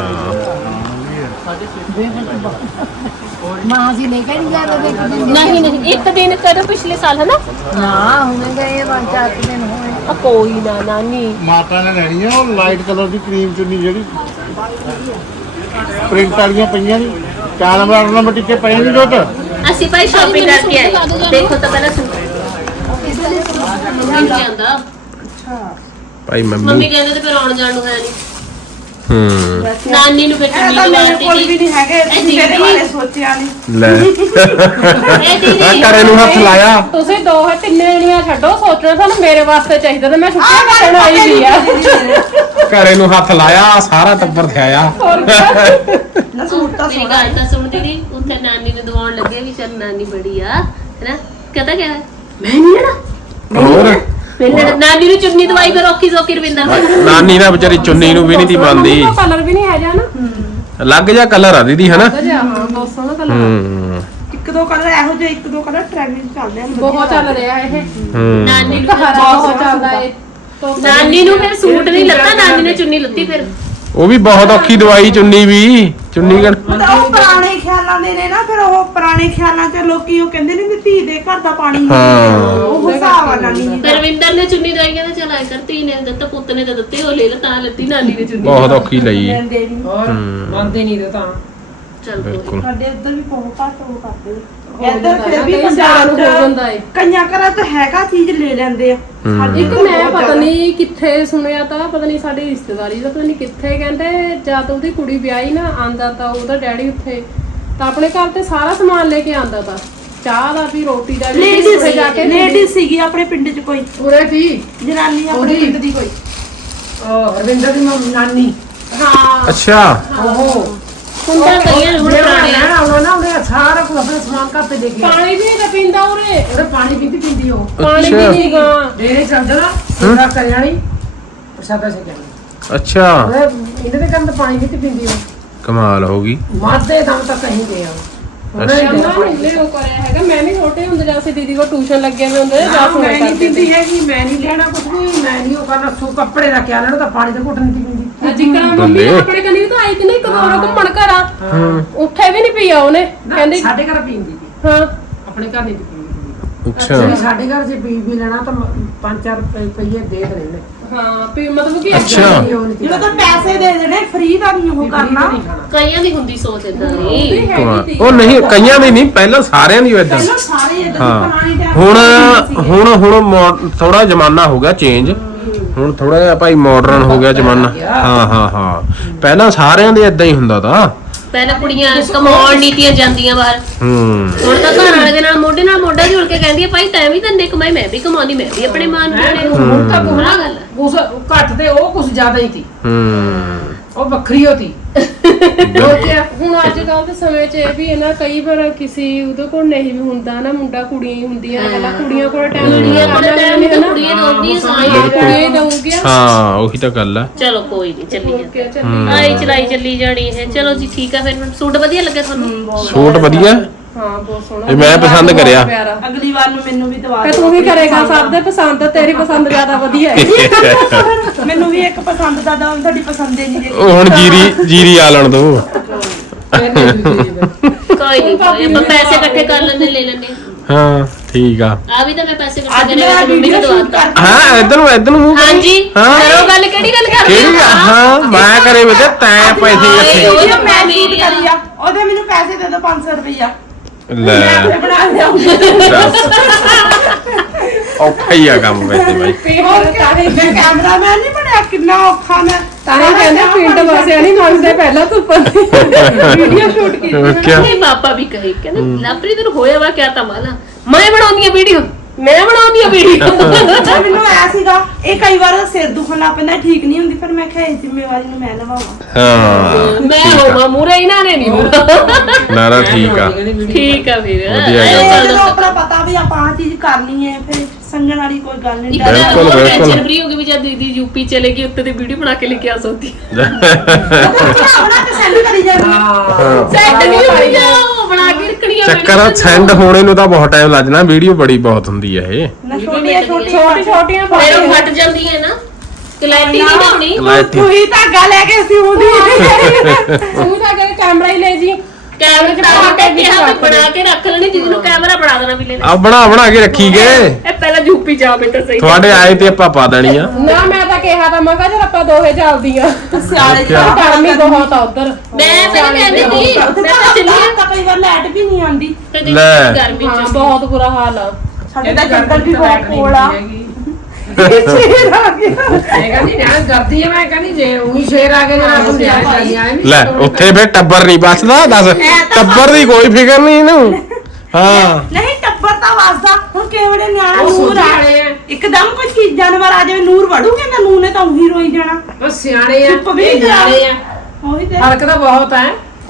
ਮਾਂ ਸੀ ਲੈ ਕੇ ਨਹੀਂ ਜਾ ਰਹੇ ਇੱਕ ਦਿਨ ਨਹੀਂ ਨਹੀਂ ਇੱਕ ਦਿਨ ਕਦੋਂ ਪਿਛਲੇ ਸਾਲ ਹੈ ਨਾ ਨਾ ਹੁਣੇ ਗਏ ਪੰਜ ਚਾਰ ਕੁ ਦਿਨ ਹੋਏ। ਆ ਕੋਈ ਨਾ ਨਾਨੀ। ਮਾਤਾ ਨੇ ਲੈਣੀ ਆ ਉਹ ਲਾਈਟ ਕਲਰ ਦੀ ਕਰੀਮ ਚੁੰਨੀ ਜਿਹੜੀ। ਪ੍ਰਿੰਟ ਵਾਲੀਆਂ ਪਈਆਂ ਨੇ ਚਾਰ ਨੰਬਰ ਅੱਠ ਨੰਬਰ ਟਿੱਕੇ ਪਏ ਨਹੀਂ ਜੋਟ। ਅਸੀਂ ਭਾਈ ਸ਼ਾਪਿੰਗ ਕਰਕੇ ਆਏ। ਦੇਖੋ ਤਾਂ ਪਹਿਲਾਂ ਭਾਈ ਮੰਮੀ ਮੰਮੀ ਕਹਿੰਦੇ ਤੇ ਫਿਰ ਆਉਣ ਜਾਣ ਨੂੰ ਹੈ ਨਹੀਂ ਹੂੰ। ਨਾਨੀ ਨੂੰ ਫਿਰ ਚੁੰਨੀ ਦਵਾਤੀ ਕੋਲ ਵੀ ਨਹੀਂ ਹੈਗੇ ਇਹ ਤੁਸੀਂ ਮੇਰੇ। ਬਾਰੇ ਸੋਚਿਆ ਨਹੀਂ ਲੈ। ਇਹ ਆ ਦੀਦੀ ਕਰੇ ਨੂੰ ਹੱਥ ਲਾਇਆ। ਤੁਸੀਂ ਦੋ ਤਿੰਨੇ ਜਣੀਆਂ ਛੱਡੋ ਸੋਚਣਾ ਤੁਹਾਨੂੰ ਮੇਰੇ ਵਾਸਤੇ ਚਾਹੀਦਾ ਤੇ ਮੈਂ ਛੁੱਟੀਆਂ ਕੱਟਣ ਆਈ ਵੀ ਆ। ਘਰੇ ਨੂੰ ਹੱਥ ਲਾਇਆ ਸਾਰਾ ਟੱਬਰ ਥਿਆਇਆ। ਨਾ ਸੂਟ ਤਾਂ ਮੇਰੀ ਗੱਲ ਤਾਂ ਸੁਣ ਦੀਦੀ ਉੱਥੇ ਨਾਨੀ ਨੂੰ ਦਵਾਉਣ ਲੱਗੇ ਵੀ ਚੱਲ ਨਾਨੀ ਬੜੀ ਆ ਹੈਨਾ? ਕਹਤਾ ਕਿਆ ਹੈ? ਮੈਂ ਨਹੀਂ ਲੈਣਾ। ਹੋਰ? ਮੈਨੇ ਨਾਨੀ ਨੂੰ ਚੁੰਨੀ ਦਵਾਈ ਫਿਰ ਔਖੀ ਸੌਖੀ ਰਵਿੰਦਰ। ਨੇ ਨਾਨੀ ਨਾ ਵਿਚਾਰੀ ਚੁੰਨੀ ਨੂੰ ਵੀ ਨਹੀਂ ਦੀ ਬੰਦੀ ਕਲਰ ਵੀ ਨਹੀਂ ਹੈਗਾ ਨਾ। ਲੱਗ ਜਾ ਕਲਰ ਆ ਦੀਦੀ ਹਨਾ? ਹਾਂ ਬਹੁਤ ਸੋਹਣਾ ਕਲਰ ਹੂੰ। ਇੱਕ ਦੋ ਕਲਰ ਇਹੋ ਜਿਹੇ ਇੱਕ ਦੋ ਕਲਰ ਟ੍ਰੈਂਡਿੰਗ ਚੱਲਦੇ ਹਨ ਬਹੁਤ ਚੱਲ ਰਿਹਾ ਇਹ। ਹੂੰ। ਨਾਨੀ ਨੂੰ ਫਿਰ ਬਹੁਤ ਚੱਲਦਾ ਏ ਨਾਨੀ ਨੂੰ ਫਿਰ ਸੂਟ ਨਹੀਂ ਲੱਤਾ ਨਾਨੀ ਨੇ ਚੁੰਨੀ ਲੱਤੀ ਫਿਰ। ਉਹ ਵੀ ਬਹੁਤ ਔਖੀ ਦਵਾਈ ਚੁੰਨੀ ਵੀ ਚੁੰਨੀ ਗਣ ਮਤਲਬ ਉਹ ਪੁਰਾਣੇ ਖਿਆਲਾਂ ਦੇ ਨੇ ਨਾ ਫਿਰ ਉਹ ਪੁਰਾਣੇ ਖਿਆਲਾਂ 'ਚ ਲੋਕੀ ਉਹ ਕਹਿੰਦੇ ਨੇ ਵੀ ਧੀ ਦੇ ਘਰ ਦਾ ਪਾਣੀ ਹੀ। ਹਾਂ। ਉਹ ਹਿਸਾਬ ਫਿਰ ਰਵਿੰਦਰ ਨੇ ਚੁੰਨੀ ਦਵਾਈ ਕਹਿੰਦਾ ਚਲ ਆਇ ਕਰ ਧੀ ਨੇ ਦਿੱਤਾ ਪੁੱਤ ਨੇ ਤਾਂ ਦਿੱਤੀ ਉਹ ਲੈ ਲਾ ਤਾਂ ਲੱਤੀ ਨਾਨੀ ਨੇ ਚੁੰਨੀ। ਬਹੁਤ ਔਖੀ ਲਈ। ਨਹੀਂ ਹੋਰ ਮੰਨਦੇ ਨਹੀਂ ਤੇ ਤਾਂ। ਚਲ ਬਿਲਕੁਲ। ਸਾਡੇ ਇੱਧਰ ਵੀ ਬਹੁਤ ਘੱਟ ਉਹ ਕਰਦੇ। ਇੱਧਰ ਫਿਰ ਵੀ ਪੰਜਾਬ ਨੂੰ ਹੋ ਜਾਂਦਾ ਏ। ਕਈਆਂ ਘਰਾਂ 'ਚ ਹੈਗਾ ਚੀਜ਼ ਲੈ ਲੈਂਦੇ ਆ। ਇੱਕ ਮੈਂ ਪਤਾ। ਨਹੀਂ ਕਿੱਥੇ ਸੁਣਿਆ ਤਾਂ ਪਤਾ ਨਹੀਂ ਸਾਡੀ ਰਿਸ਼ਤੇਦਾਰੀ ਦਾ ਪਤਾ ਨਹੀਂ ਕਿੱਥੇ ਕਹਿੰਦੇ ਜਦ ਉਹਦੀ ਕੁੜੀ ਵਿਆਹੀ ਨਾ ਆਂਦਾ ਤਾਂ ਉਹਦਾ ਡੈਡੀ ਉੱਥੇ। ਤਾਂ ਆਪਣੇ ਘਰ ਤੇ ਸਾਰਾ ਸਮਾਨ ਲੈ ਕੇ ਆਂਦਾ ਤਾਂ। ਚਾਹ ਦਾ ਵੀ ਰੋਟੀ ਦਾ ਵੀ ਲੇਡੀਜ਼ ਉੱਥੇ ਜਾ ਕੇ। ਲੇਡੀਜ਼ ਸੀਗੀ ਆਪਣੇ ਪਿੰਡ 'ਚ ਕੋਈ। ਉਰੇ ਸੀ। ਜਨਾਨੀ ਆਪਣੇ ਪਿੰਡ ਦੀ ਕੋਈ। ਉਹ ਰਵਿੰਦਰ ਦੀ ਨਾਨੀ। ਹਾਂ। ਅੱਛਾ। ਉਹ ਹੁੰਦਾ ਕਈਆਂ ਨੂੰ ਹੁਣ ਪੁਰਾਣੇ ਰਹਿਣਾ ਉਹਨਾਂ ਨਾ ਸਾਰਾ ਕੁਝ ਆਪਣੇ ਸਮਾਨ ਘਰ ਤੇ ਦੇ ਕੇ ਪਾਣੀ ਵੀ ਨਹੀਂ ਤਾਂ ਪੀਂਦਾ ਉਰੇ। ਉਹਦੇ ਪਾਣੀ ਪੀਂਦੀ ਪੀਂਦੀ ਉਹ। ਪਾਣੀ ਵੀ ਅੱਛਾ ਨਹੀਂ ਗਾ ਡੇਰੇ ਚੱਲ ਜਾਣਾ ਸੇਵਾ ਕਰ ਜਾਣੀ ਪ੍ਰਸ਼ਾਦਾ ਸੇ ਜਾਣੀ ਅੱਛਾ। ਉਹਦੇ ਇਹਦੇ ਤੇ ਕੰਮ ਪਾਣੀ ਵੀ ਤੇ ਪੀਂਦੀ ਉਹ। ਕਮਾਲ ਹੋ ਗਈ। ਮਾਦੇ ਦਮ ਤੱਕ ਕਹੀਂ ਗਿਆ ਉਹਨੇ ਉਹ ਕਰਿਆ ਹੈਗਾ ਮੈਂ ਵੀ ਛੋਟੇ ਹੁੰਦੇ ਜਾਂ ਅਸੀਂ ਦੀਦੀ ਕੋ ਟਿਊਸ਼ਨ ਲੱਗੇ ਹੋਏ ਹੁੰਦੇ ਨਾ, ਜਾਂ ਸੁਣਿਆ ਮੈਂ ਨਹੀਂ ਕਰਦੇ ਪੀਂਦੀ ਹੈਗੀ ਮੈਂ ਨਹੀਂ ਲੈਣਾ ਕੁਝ ਵੀ ਮੈਂ ਨਹੀਂ ਉਹ ਕਰਨਾ ਸੂ ਕੱਪੜੇ ਦਾ ਕਿਆ ਲੈਣਾ ਤਾਂ ਪਾਣੀ ਦੇ ਘੁੱਟ ਨਹੀਂ ਪੀਂਦੀ। ਜਿੱਕਣਾ ਮੰਮੀ ਬੱਲੇ। ਆਪਣੇ ਕੰਨੀ ਤਾਂ ਆਈ ਕਿ ਨਹੀਂ ਕਦੋਂ ਉਹ ਘੁੰਮਣ ਘਰ ਆ। ਹੂੰ। ਉੱਥੇ ਵੀ ਨਹੀਂ ਪੀਆ ਉਹਨੇ। ਨਾ, ਕਹਿੰਦੀ ਸਾਡੇ ਘਰ ਪੀਂਦੀ ਸੀ ਹਾਂ। ਆਪਣੇ ਘਰ ਨਹੀਂ ਪੀਂਦੀ। ਅੱਛਾ। ਜਿਹੜੀ ਸਾਡੇ ਘਰ ਜੇ ਪੀ ਵੀ ਲੈਣਾ ਤਾਂ ਮ- ਪੰਜ ਚਾਰ ਰੁਪਏ ਰੁਪਈਏ ਦੇ ਦੇਣੇ ਨੇ। ਹਾਂ ਪੀ ਮਤਲਬ ਕਿ ਅੱਛਾ। ਨਹੀਂ, ਉਹ ਨਹੀਂ ਜਿਹੜਾ ਤਾਂ ਪੈਸੇ ਦੇ ਦੇਣੇ ਫ੍ਰੀ ਦਾ ਨਹੀਂ ਉਹ ਕਰਨਾ। ਨਹੀਂ ਖਾਣਾ। ਕਈਆਂ ਦੀ ਹੁੰਦੀ ਸੋਚ ਇਦਾਂ ਦੀ। ਉਹਦੀ ਹੈਗੀ ਕਮਾਲ। ਤੀ। ਉਹ ਨਹੀਂ ਕਈਆਂ ਦੀ ਨਹੀਂ ਪਹਿਲਾਂ ਸਾਰਿਆਂ ਦੀ ਇਦਾਂ ਪਹਿਲਾਂ ਸਾਰੇ ਇਦਾਂ ਹਾਂ। ਪੁਰਾਣੀ ਟਾਈਮ ਹੁਣ ਹੁਣ ਹੁਣ ਥੋੜਾ ਜ਼ਮਾਨਾ ਹੋ ਗਿਆ ਚੇਂਜ ਹੁਣ ਥੋੜਾ ਜਿਹਾ ਭਾਈ ਮਾਡਰਨ ਹੋ ਗਿਆ ਜ਼ਮਾਨਾ। ਹਾਂ ਹਾਂ ਹਾਂ। ਪਹਿਲਾਂ ਸਾਰਿਆਂ ਦੇ ਇਦਾਂ ਹੀ ਹੁੰਦਾ ਤਾਂ। ਪਹਿਲਾਂ ਕੁੜੀਆਂ ਕਮਾਉਣ ਨੀਤੀਆਂ ਜਾਂਦੀਆਂ ਬਾਹਰ। ਹੂੰ। ਹੁਣ ਤਾਂ ਘਰ ਵਾਲੇ ਦੇ ਨਾਲ ਮੋਢੇ ਨਾਲ ਮੋਢਾ ਜੁੜ ਕੇ ਕਹਿੰਦੀ ਹੈ ਭਾਈ ਤੈਂ ਵੀ ਧੰਦੇ ਕਮਾਈ ਮੈਂ ਵੀ ਕਮਾਉਂਦੀ ਮੈਂ ਵੀ ਆਪਣੇ ਮਾਂ ਨੂੰ ਦੇਣੇ ਹੁਣ ਤਾਂ ਬੁਰਾ ਗੱਲ ਹੈ। ਕੁਛ ਘੱਟ ਤੇ ਉਹ ਕੁਛ ਜ਼ਿਆਦਾ ਹੀ ਸੀ ਹੂੰ। ਉਹ ਵੱਖਰੀ ਹੋਤੀ ਹੁਣ ਅੱਜ ਕੱਲ ਦੇ ਸਮੇਂ 'ਚ ਇਹ ਵੀ ਹੈ ਨਾ ਕਈ ਵਾਰ ਕਿਸੇ ਉਹਦੇ ਕੋਲ ਨਹੀਂ ਵੀ ਹੁੰਦਾ ਨਾ ਮੁੰਡਾ ਕੁੜੀਆਂ ਹੀ ਹੁੰਦੀਆਂ ਪਹਿਲਾਂ ਕੁੜੀਆਂ ਕੋਲ ਟਾਈਮ ਕੁੜੀਆਂ ਕੋਲ ਟਾਈਮ ਨਹੀਂ ਤਾਂ ਕੁੜੀਆਂ ਦੋਂਦੀ ਸਾਈ ਕੁੜੀਆਂ ਦਊਗੀਆਂ ਹਾਂ ਉਹੀ ਤਾਂ ਗੱਲ ਆ। ਚਲੋ ਕੋਈ ਨਹੀਂ ਚੱਲੀ ਜਾ ਕਿ ਚੱਲੀ ਆਈ ਚਲਾਈ ਚੱਲੀ ਜਾਣੀ ਹੈ। ਚਲੋ ਜੀ ਠੀਕ ਆ ਫਿਰ। ਸੂਟ ਵਧੀਆ ਲੱਗਿਆ ਤੁਹਾਨੂੰ? ਸੂਟ ਵਧੀਆ ਹਾਂ ਬਹੁਤ ਸੋਹਣਾ। ਇਹ ਮੈਂ ਪਸੰਦ ਕਰਿਆ। ਪਿਆਰਾ। ਅਗਲੀ ਵਾਰ ਨੂੰ ਮੈਨੂੰ ਵੀ ਦਵਾ ਤੇ ਦਿਓ। ਤੂੰ ਹੀ ਕਰੇਗਾ ਸਭ ਦੇ ਪਸੰਦ ਤੇਰੀ ਪਸੰਦ ਜ਼ਿਆਦਾ ਵਧੀਆ ਹੈ। ਮੈਨੂੰ ਵੀ ਇੱਕ ਪਸੰਦ ਦਾ ਦਮ ਤੁਹਾਡੀ ਪਸੰਦ ਹੀ ਨਹੀਂ ਜੇ ਉਹ ਹੁਣ ਜੀਰੀ ਜੀਰੀ ਆ ਲੈਣ ਦੋ। ਕੋਈ ਨਹੀਂ ਕੋਈ ਆਪਾਂ ਪੈਸੇ ਇਕੱਠੇ ਕਰ ਲੈਂਦੇ ਲੈ ਲੈਂਦੇ ਹਾਂ। ਠੀਕ ਆ। ਆ ਵੀ ਤਾਂ ਮੈਂ ਪੈਸੇ ਅੱਜ ਇਕੱਠੇ ਮੈਂ ਕਰੇ ਮੰਮੀ ਵੀਡੀਓ ਨੂੰ ਸ਼ੂਟ ਦਵਾਤਾ ਕਰ ਹਾਂ ਇਧਰ ਨੂੰ ਇਧਰ ਨੂੰ ਮੂੰਹ ਕਰੀ। ਹਾਂਜੀ ਹਾਂ। ਕਰੋ ਗੱਲ ਕਿਹੜੀ ਗੱਲ ਕਰਦੇ ਕਿਹੜੀ ਆ? ਹਾਂ? ਮੈਂ ਕਰੇ ਬਤੇ ਤੈਂ ਪੈਸੇ ਇੱਥੇ ਮੈਂ ਸ਼ੂਟ ਕਰੀ ਆ। ਉਹਦੇ ਮੈਨੂੰ ਪੈਸੇ ਦੇ ਦਿਓ 500 ਰੁਪਈਆ। ਲੈ। ਮੈਂ ਬਣਾ ਦੱਸ। ਔਖਾ ਹੀ ਆ ਕੰਮ ਵੈਸੇ ਬਾਈ। ਹੋਰ ਤਾਂ ਹੀ ਮੈਂ ਕੈਮਰਾਮੈਨ ਨਹੀਂ ਬਣਿਆ ਕਿੰਨਾ ਔਖਾ ਮੈਂ। ਤਾਂ ਹੀ ਕਹਿੰਦੇ ਪਿੰਡ ਵਾਸਿਆਂ ਨਹੀਂ ਮੰਗਦੇ ਪਹਿਲਾਂ ਤੂੰ ਵੀਡੀਓ ਸ਼ੂਟ ਕੀਤੀ। ਕਿਆ ਨਹੀਂ ਪਾਪਾ ਵੀ ਕਹੇ ਕਹਿੰਦੇ ਲਾਪਰੀ ਤੈਨੂੰ ਹੋਇਆ ਵਾ ਕਿਆ ਤਾਂ ਮਾਲਾ ਮੈਂ ਬਣਾਉਂਦੀ ਆ ਵੀਡੀਓ ਮੈਂ ਬਣਾਉਂਦੀ ਆ ਵੀਡੀਓ। ਤਾਂ ਮੈਨੂੰ ਆਇਆ ਸੀਗਾ ਇਹ ਕਈ ਵਾਰ ਸਿਰ ਦੁਖਣ ਲੱਗ ਪੈਂਦਾ ਠੀਕ ਨਹੀਂ ਹੁੰਦੀ ਫਿਰ ਮੈਂ ਕਿਹਾ ਇਸ ਜ਼ਿੰਮੇਵਾਰੀ ਨੂੰ ਮੈਂ ਨਿਭਾਵਾਂ। ਹਾਂ ਮੈਂ ਹੋਵਾਂ ਮੂਰੇ ਇਹਨਾਂ ਨੇ ਨਹੀਂ ਹੋਣਾ। ਨਾ ਨਾ ਠੀਕ ਆ। ਠੀਕ ਆ ਵੀਰ ਵਧੀਆ ਗੱਲ। ਚੱਲ ਜਦੋਂ ਆਪਣਾ ਪਤਾ ਵੀ ਆਪਾਂ ਆਹ ਚੀਜ਼ ਕਰਨੀ ਹੈ ਫਿਰ ਸੰਗਣ ਵਾਲੀ ਕੋਈ ਗੱਲ ਨਹੀਂ। ਇੱਕ ਬਿਲਕੁਲ, ਬਿਲਕੁਲ। ਟੈਨਸ਼ਨ ਫਰੀ ਹੋ ਗਈ ਵੀ ਜਦ ਦੀਦੀ ਯੂਪੀ ਚਲੇ ਗਈ ਉੱਤੇ ਦੀ ਵੀਡੀਓ ਬਣਾ ਕੇ ਲੈ ਕੇ ਆ ਸਕਦੀ। ਬਣਾ ਕੇ ਸੈਂਡ ਕਰੀ ਜਾਂਦੀ। ਆ। ਸੈੱਟ ਨਹੀਂ ਹੋਈ ਜਾ ਉਹ ਬਣਾ ਕੇ। ਰੱਖਣੀ ਆ ਚੱਕਰ ਸੈਂਡ ਹੋਣੇ ਨੂੰ ਤਾਂ ਬਹੁਤ ਟਾਈਮ ਲੱਗਣਾ ਵੀਡੀਓ ਬੜੀ ਬਹੁਤ ਹੁੰਦੀ ਆ ਇਹ। ਨਾ ਛੋਟੀਆਂ ਛੋਟੀਆਂ ਛੋਟੀ ਛੋਟੀਆਂ ਫਿਰ ਉਹ ਫਟ ਜਾਂਦੀ ਹੈ ਨਾ ਕਲੈਰਿਟੀ ਨਹੀਂ ਹੋਣੀ ਲਾਈਟੀ ਤੂੰ ਹੀ ਧਾਗਾ ਲੈ ਕੇ ਸੀ ਉਹਦੀ ਤੂੰ ਤਾਂ ਕੈਮਰਾ ਹੀ ਲੈ ਜੀ ਕੈਮਰਾ ਕਰਾ ਕੇ ਕਿਹਾ ਵੀ ਬਣਾ ਕੇ ਰੱਖ ਲੈਣੀ ਜਿਹਦੀ ਨੂੰ ਕੈਮਰਾ ਬਣਾ ਦੇਣਾ ਵੀ ਲੈ ਆ ਬਣਾ ਬਣਾ ਕੇ ਰੱਖੀ ਗਏ। ਇਹ ਪਹਿਲਾਂ ਯੂਪੀ ਜਾਵੇ ਤਾਂ ਸਹੀ। ਤੁਹਾਡੇ ਆਏ ਤੇ ਆਪਾਂ ਪਾ ਦੇਣੀ ਆ। ਨਾ ਮੈਂ ਤਾਂ ਕਿਹਾ ਤਾਂ ਮੈਂ ਕਿਹਾ ਜਦ ਆਪਾਂ ਦੋਹੇ ਚੱਲਦੀਆਂ ਸਿਆਲੇ ਚ ਗਰਮੀ ਬਹੁਤ ਆ ਉਧਰ। ਮੈਂ ਪਹਿਲਾਂ ਕਹਿੰਦੀ ਸੀ। ਮੈਂ ਤਾਂ ਚੱਲੀ ਆ। ਤਾਂ ਕਈ ਵਾਰ ਲਾਈਟ ਵੀ ਨਹੀਂ ਆਉਂਦੀ ਤੇ ਲੈ। ਗਰਮੀ ਚ ਬਹੁਤ ਬੁਰਾ ਹਾਲ ਆ। ਸਾਡੇ ਤਾਂ ਜੰਗਲ ਵੀ ਬਹੁਤ ਕੋਲ ਆ। ਸ਼ੇਰ ਆ ਗਿਆ ਹੈਗਾ ਨਹੀਂ ਨਾ ਕਰਦੀ ਹੈ ਮੈਂ ਕਹਿੰਦੀ ਜੇ ਉਹੀ ਸ਼ੇਰ ਆ ਕੇ ਜਰਾ ਕੁਝ ਜਾਇ ਜਾਈ ਆਏ ਲੈ ਉੱਥੇ ਫੇਰ ਟੱਬਰ ਨਹੀਂ ਬਚਦਾ ਦੱਸ। ਟੱਬਰ ਦੀ ਕੋਈ ਫਿਕਰ ਨਹੀਂ ਇਹਨੂੰ। ਹਾਂ। ਨਹੀਂ ਟੱਬਰ ਤਾਂ ਵਸਦਾ। ਹੁਣ ਕਿਹੜੇ ਨਿਆਣਾ ਉਹ ਨੂਰ ਆ? ਵਾਲੇ ਆ। ਇੱਕਦਮ ਕੋਈ ਚੀਜ਼ ਜਾਨਵਰ ਆ ਜਾਵੇ ਨੂਰ ਵੜੂਗੇ ਨਾ ਨੂਰ ਨੇ ਤਾਂ ਉਹੀ ਰੋਈ ਜਾਣਾ। ਬਸ ਸਿਆਣੇ ਆ ਚੁੱਪ ਵੀ ਇਹ ਨਿਆਣੇ ਆ। ਉਹੀ ਤੇ ਫ਼ਰਕ ਤਾਂ ਬਹੁਤ ਹੈ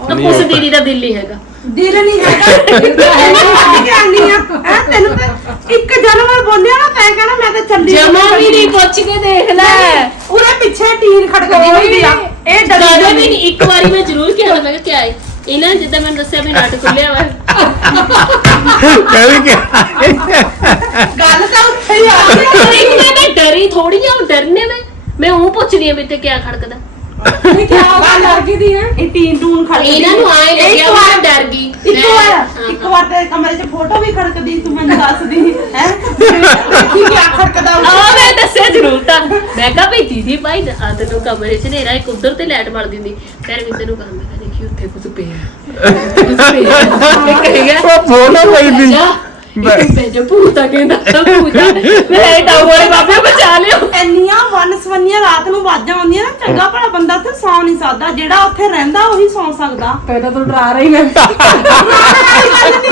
ਤਾਂ ਕੁਛ ਦੀਦੀ ਦਾ ਦਿਲ ਹੀ ਹੈਗਾ। ਦਿਲ ਨਹੀਂ ਹੈਗਾ। ਦਿਲ ਤਾਂ ਹੈ ਨਹੀਂ ਆਨੀ ਆ ਹੈਂ, ਤੈਨੂੰ ਤਾਂ ਇੱਕ ਜਾਨਵਰ ਬੋਲਿਆ ਨਾ ਤੈਂ ਕਹਿਣਾ ਮੈਂ ਤਾਂ ਚੱਲੀ ਜਮਾ ਵੀ ਨਹੀਂ ਪੁੱਛ ਕੇ ਦੇਖ ਲੈ। ਉਹਦੇ ਪਿੱਛੇ ਟੀਨ ਖੜਕਦੀ ਹੁੰਦੀ ਆ। ਇਹ ਕਦੇ ਡਰੀ ਵੀ ਨਹੀਂ ਇੱਕ ਵਾਰੀ ਮੈਂ ਜ਼ਰੂਰ ਕਿਹਾ ਮੈਂ ਕਿਹਾ ਕਿਆ ਹੈ ਇਹਨਾਂ ਨੇ ਜਿੱਦਾਂ ਮੈਨੂੰ ਦੱਸਿਆ ਵੀ ਨਟ ਖੁੱਲਿਆ ਵਾ। ਕਹਿੰਦੀ ਕਿ ਗੱਲ ਤਾਂ ਉੱਥੇ ਹੀ ਆ ਗਈ। ਇੱਕ ਮੈਂ ਤਾਂ ਡਰੀ ਥੋੜੀ ਆ ਡਰਨੇ ਮੈਂ। ਮੈਂ ਉਹ ਪੁੱਛਦੀ ਆ ਵੀ ਤੇ ਕਿਆ ਖੜਕਦਾ। ਕੀ ਗੱਲ ਆ ਗਈ ਦੀ ਹੈ? ਇਹ ਟੀਨ ਟੂਨ ਖੜਕਦੀ ਇਹਨਾਂ ਨੂੰ ਆਏ ਲੱਗਿਆ ਮੈਂ ਡਰ ਗਈ। ਇੱਕ ਵਾਰ। ਇੱਕ ਵਾਰ ਤੇ ਕਮਰੇ 'ਚ ਫੋਟੋ ਵੀ ਖੜਕਦੀ ਤੂੰ ਮੈਨੂੰ ਦੱਸਦੀ ਹੈ? ਕੀ ਕੀ ਖੜਕਦਾ ਆ ਮੈਂ ਦੱਸਿਆ ਜ਼ਰੂਰ ਤਾਂ। ਮੈਂ ਕਿਹਾ ਭਈ ਦੀਦੀ ਭਾਈ ਆ ਤੈਨੂੰ ਕਮਰੇ 'ਚ ਨੇਰਾ ਇੱਕ ਉਧਰ ਤੇ ਲਾਈਟ ਬਲ ਦਿੰਦੀ ਫਿਰ ਵੀ ਤੈਨੂੰ ਕਹਾਂ ਮੈਂ ਦੇਖੀ ਉੱਥੇ ਕੁਝ ਪਿਆ। ਕੁਝ ਪਿਆ। ਉਹ ਫੋਟੋ ਪਈ ਦੀ ਮੈਂ ਜੋ ਭੂਤਾ ਕਹਿੰਦਾ ਭੂਤਾ ਮੈਂ ਤਾਂ ਵਾਲੇ ਬਾਬੇ ਬਚਾ ਲਿਓ। ਇੰਨੀਆਂ ਵਨਸਵੰਨੀਆਂ ਰਾਤ ਨੂੰ ਵਾਜਾਂ ਆਉਂਦੀਆਂ ਨਾ ਚੰਗਾ ਭਲਾ ਬੰਦਾ ਉੱਥੇ ਸੌ ਨਹੀਂ ਸਕਦਾ ਜਿਹੜਾ ਉੱਥੇ ਰਹਿੰਦਾ ਉਹੀ ਸੌ ਸਕਦਾ। ਪਹਿਲਾਂ ਤੂੰ ਡਰਾ ਰਹੀ ਮੈਂ।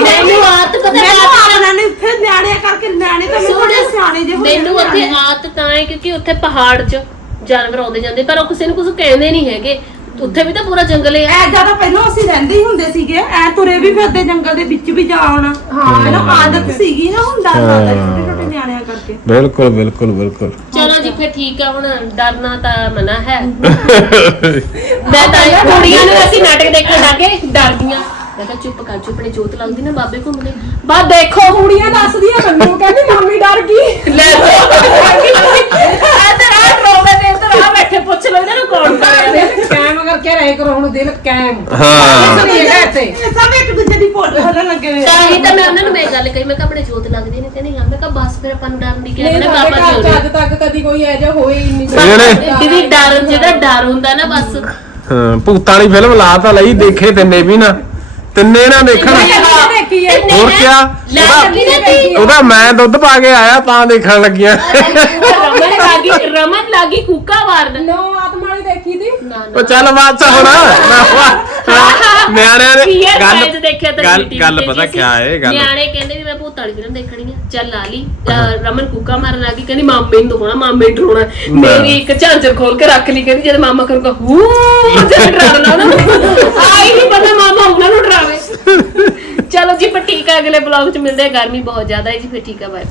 ਮੈਨੂੰ ਆਤ ਪਤਾ ਮੈਨੂੰ ਕਾਹਦੀ ਆਉਣਾ ਨੇ ਉੱਥੇ ਨਿਆਣਿਆਂ ਕਰਕੇ ਨਿਆਣੇ ਤਾਂ ਮੈਨੂੰ ਬੜੇ ਸਿਆਣੇ ਜਿਹੇ ਹੋਏ ਮੈਨੂੰ ਉੱਥੇ ਆਤ ਤਾਂ ਹੈ ਕਿਉਂਕਿ ਉੱਥੇ ਪਹਾੜ 'ਚ ਜਾਨਵਰ ਆਉਂਦੇ ਜਾਂਦੇ ਪਰ ਉਹ ਕਿਸੇ ਨੂੰ ਕੁਝ ਕਹਿੰਦੇ ਨਹੀਂ ਹੈਗੇ। ਉੱਥੇ ਵੀ ਤਾਂ ਪੂਰਾ ਜੰਗਲ ਹੈ। ਐ ਜ਼ਿਆਦਾ ਪਹਿਲਾਂ ਅਸੀਂ ਰਹਿੰਦੇ ਹੀ ਹੁੰਦੇ ਸੀਗੇ ਐ ਤੁਰੇ ਵੀ ਫਿਰਦੇ ਜੰਗਲ ਦੇ ਵਿੱਚ ਵੀ ਜਾ ਆਉਣਾ। ਹਾਂ ਮੈਨੂੰ ਆਦਤ ਸੀਗੀ ਨਾ ਹੁੰਦਾ ਸਾਡਾ ਛੋਟੇ ਛੋਟੇ ਨਿਆਣਿਆਂ ਕਰਕੇ। ਬਿਲਕੁਲ ਬਿਲਕੁਲ ਬਿਲਕੁਲ। ਚਲੋ ਜੀ ਫਿਰ ਠੀਕ ਆ ਹੁਣ ਡਰਨਾ ਤਾਂ ਮਨਾ ਹੈ। ਮੈਂ ਤਾਂ ਇਹ ਕੁੜੀਆਂ ਨੂੰ ਅਸੀਂ ਨਾਟਕ ਦੇਖਣ ਲੱਗੇ ਡਰ ਗਈਆਂ ਮੈਂ ਕਿਹਾ ਚੁੱਪ ਕਰ ਚੁੱਪ ਨੇ ਜੋਤ ਲੱਗਦੀ ਨਾ ਬਾਬੇ ਘੁੰਮਦੇ ਬਾ ਦੇਖੋ। ਕੁੜੀਆਂ ਦੱਸਦੀਆਂ ਮੈਨੂੰ ਕਹਿੰਦੀ ਮੰਮੀ ਡਰ ਗਈ? ਲੈ ਆ ਡਰੋਵੇ ਦੇ ਇੱਧਰ ਆ ਬੈਠੇ ਪੁੱਛ ਲੋ ਇਹਨਾਂ ਨੂੰ ਕੌਣ ਪਾਇਆ ਦਿਲ ਕਾਇਮ ਕਰਕੇ ਰਹੇ ਕਰੋ ਹੁਣ ਦਿਲ ਕਾਇਮ। ਹਾਂ। ਨਹੀਂ ਹੈਗਾ ਇੱਥੇ। ਇਹ ਸਭ ਇੱਕ ਦੂਜੇ ਦੀ ਫੋਟੋ ਹੱਲਣ ਲੱਗੇ ਹੋਏ ਆ। ਤਾਂ ਹੀ ਤਾਂ ਮੈਂ ਉਹਨਾਂ ਨੂੰ ਮੈਂ ਗੱਲ ਕਹੀ ਮੈਂ ਕਿਹਾ ਆਪਣੇ ਜੋਤ ਲੱਗਦੀ ਨੇ ਕਹਿੰਦੇ ਹਾਂ ਮੈਂ ਕਿਹਾ ਬਸ ਫਿਰ ਆਪਾਂ ਨੂੰ ਡਰ ਨਹੀਂ ਕਿਹਾ ਨਹੀਂ ਮੈਂ ਸਾਡੇ ਪਾਪਾ ਘਰ ਜੀ ਚ ਅੱਜ ਤੱਕ ਕਦੀ ਕੋਈ ਐ ਜਿਹਾ ਹੋਈ ਹੀ ਨਹੀਂ। ਇਹਨੇ ਦੀਦੀ ਡਰ ਜਿਹੜਾ ਡਰ ਹੁੰਦਾ ਨਾ ਬਸ। ਹਾਂ ਭੂਤਾਂ ਵਾਲੀ ਫਿਲਮ ਲਾ ਤਾਂ ਲਈ ਦੇਖੇ ਤਿੰਨੇ ਵੀ ਨਾ। ਤਿੰਨੇ ਨਾ ਦੇਖਣ। ਦੇਖੀ ਹੈ। ਹੋਰ ਕਿਆ? ਉਹਦਾ ਨਾ ਮੈਂ ਦੁੱਧ ਪਾ ਕੇ ਆਇਆ ਤਾਂ ਦੇਖਣ ਲੱਗੀਆਂ। ਰਮਨ ਲਾਗੀ ਰਮਨ ਲਾਗੀ ਕੂਕਾ ਮਾਰਨ ਨੋ ਆਤਮਾ ਵਾਲੀ ਦੇਖੀ ਸੀ ਨਾ ਉਹ ਚੱਲ ਬਾਤ ਹੁਣ। ਨਿਆਣਿਆਂ ਨੇ ਦੇਖਿਆ ਤਾਂ ਗੱਲ ਗੱਲ ਤੇ ਪਤਾ ਜੀ ਕਿਆ ਹੈ ਗੱਲ? ਨਿਆਣੇ ਕਹਿੰਦੇ ਵੀ ਮੈਂ ਭੂਤ ਵਾਲੀ ਫਿਲਮ ਦੇਖਣੀ ਆ। ਚੱਲ ਲਾ ਲਈ। ਅਹ ਰਮਨ ਕੂਕਾ ਮਾਰਨ ਲੱਗੀ ਕਹਿੰਦੀ ਮਾਮੇ ਨੂੰ ਹੋਣਾ ਮਾਮੇ ਨੂੰ ਡਰਾਉਣਾ। ਮੇਰੀ ਇੱਕ ਝਾਂਜਰ ਖੋਲ ਕੇ ਰੱਖ ਲਈ। ਕਹਿੰਦੀ ਜਦ ਮਾਮਾ ਕਰੂਗਾ ਹੂ ਜਦ ਡਰਾਉਣਾ ਨੂੰ। ਆਈ ਨਹੀਂ ਪਤਾ ਮਾਮਾ ਉਹਨਾਂ ਨੂੰ ਡਰਾਵੇ। ਚਲੋ ਜੀ ਪਰ ਠੀਕ ਆ। ਅਗਲੇ ਬਲੌਗ ਚ ਮਿਲਦੇ ਆ। ਗਰਮੀ ਬਹੁਤ ਜ਼ਿਆਦਾ ਹੈ ਜੀ ਫਿਰ ਠੀਕ ਆ ਬਾਏ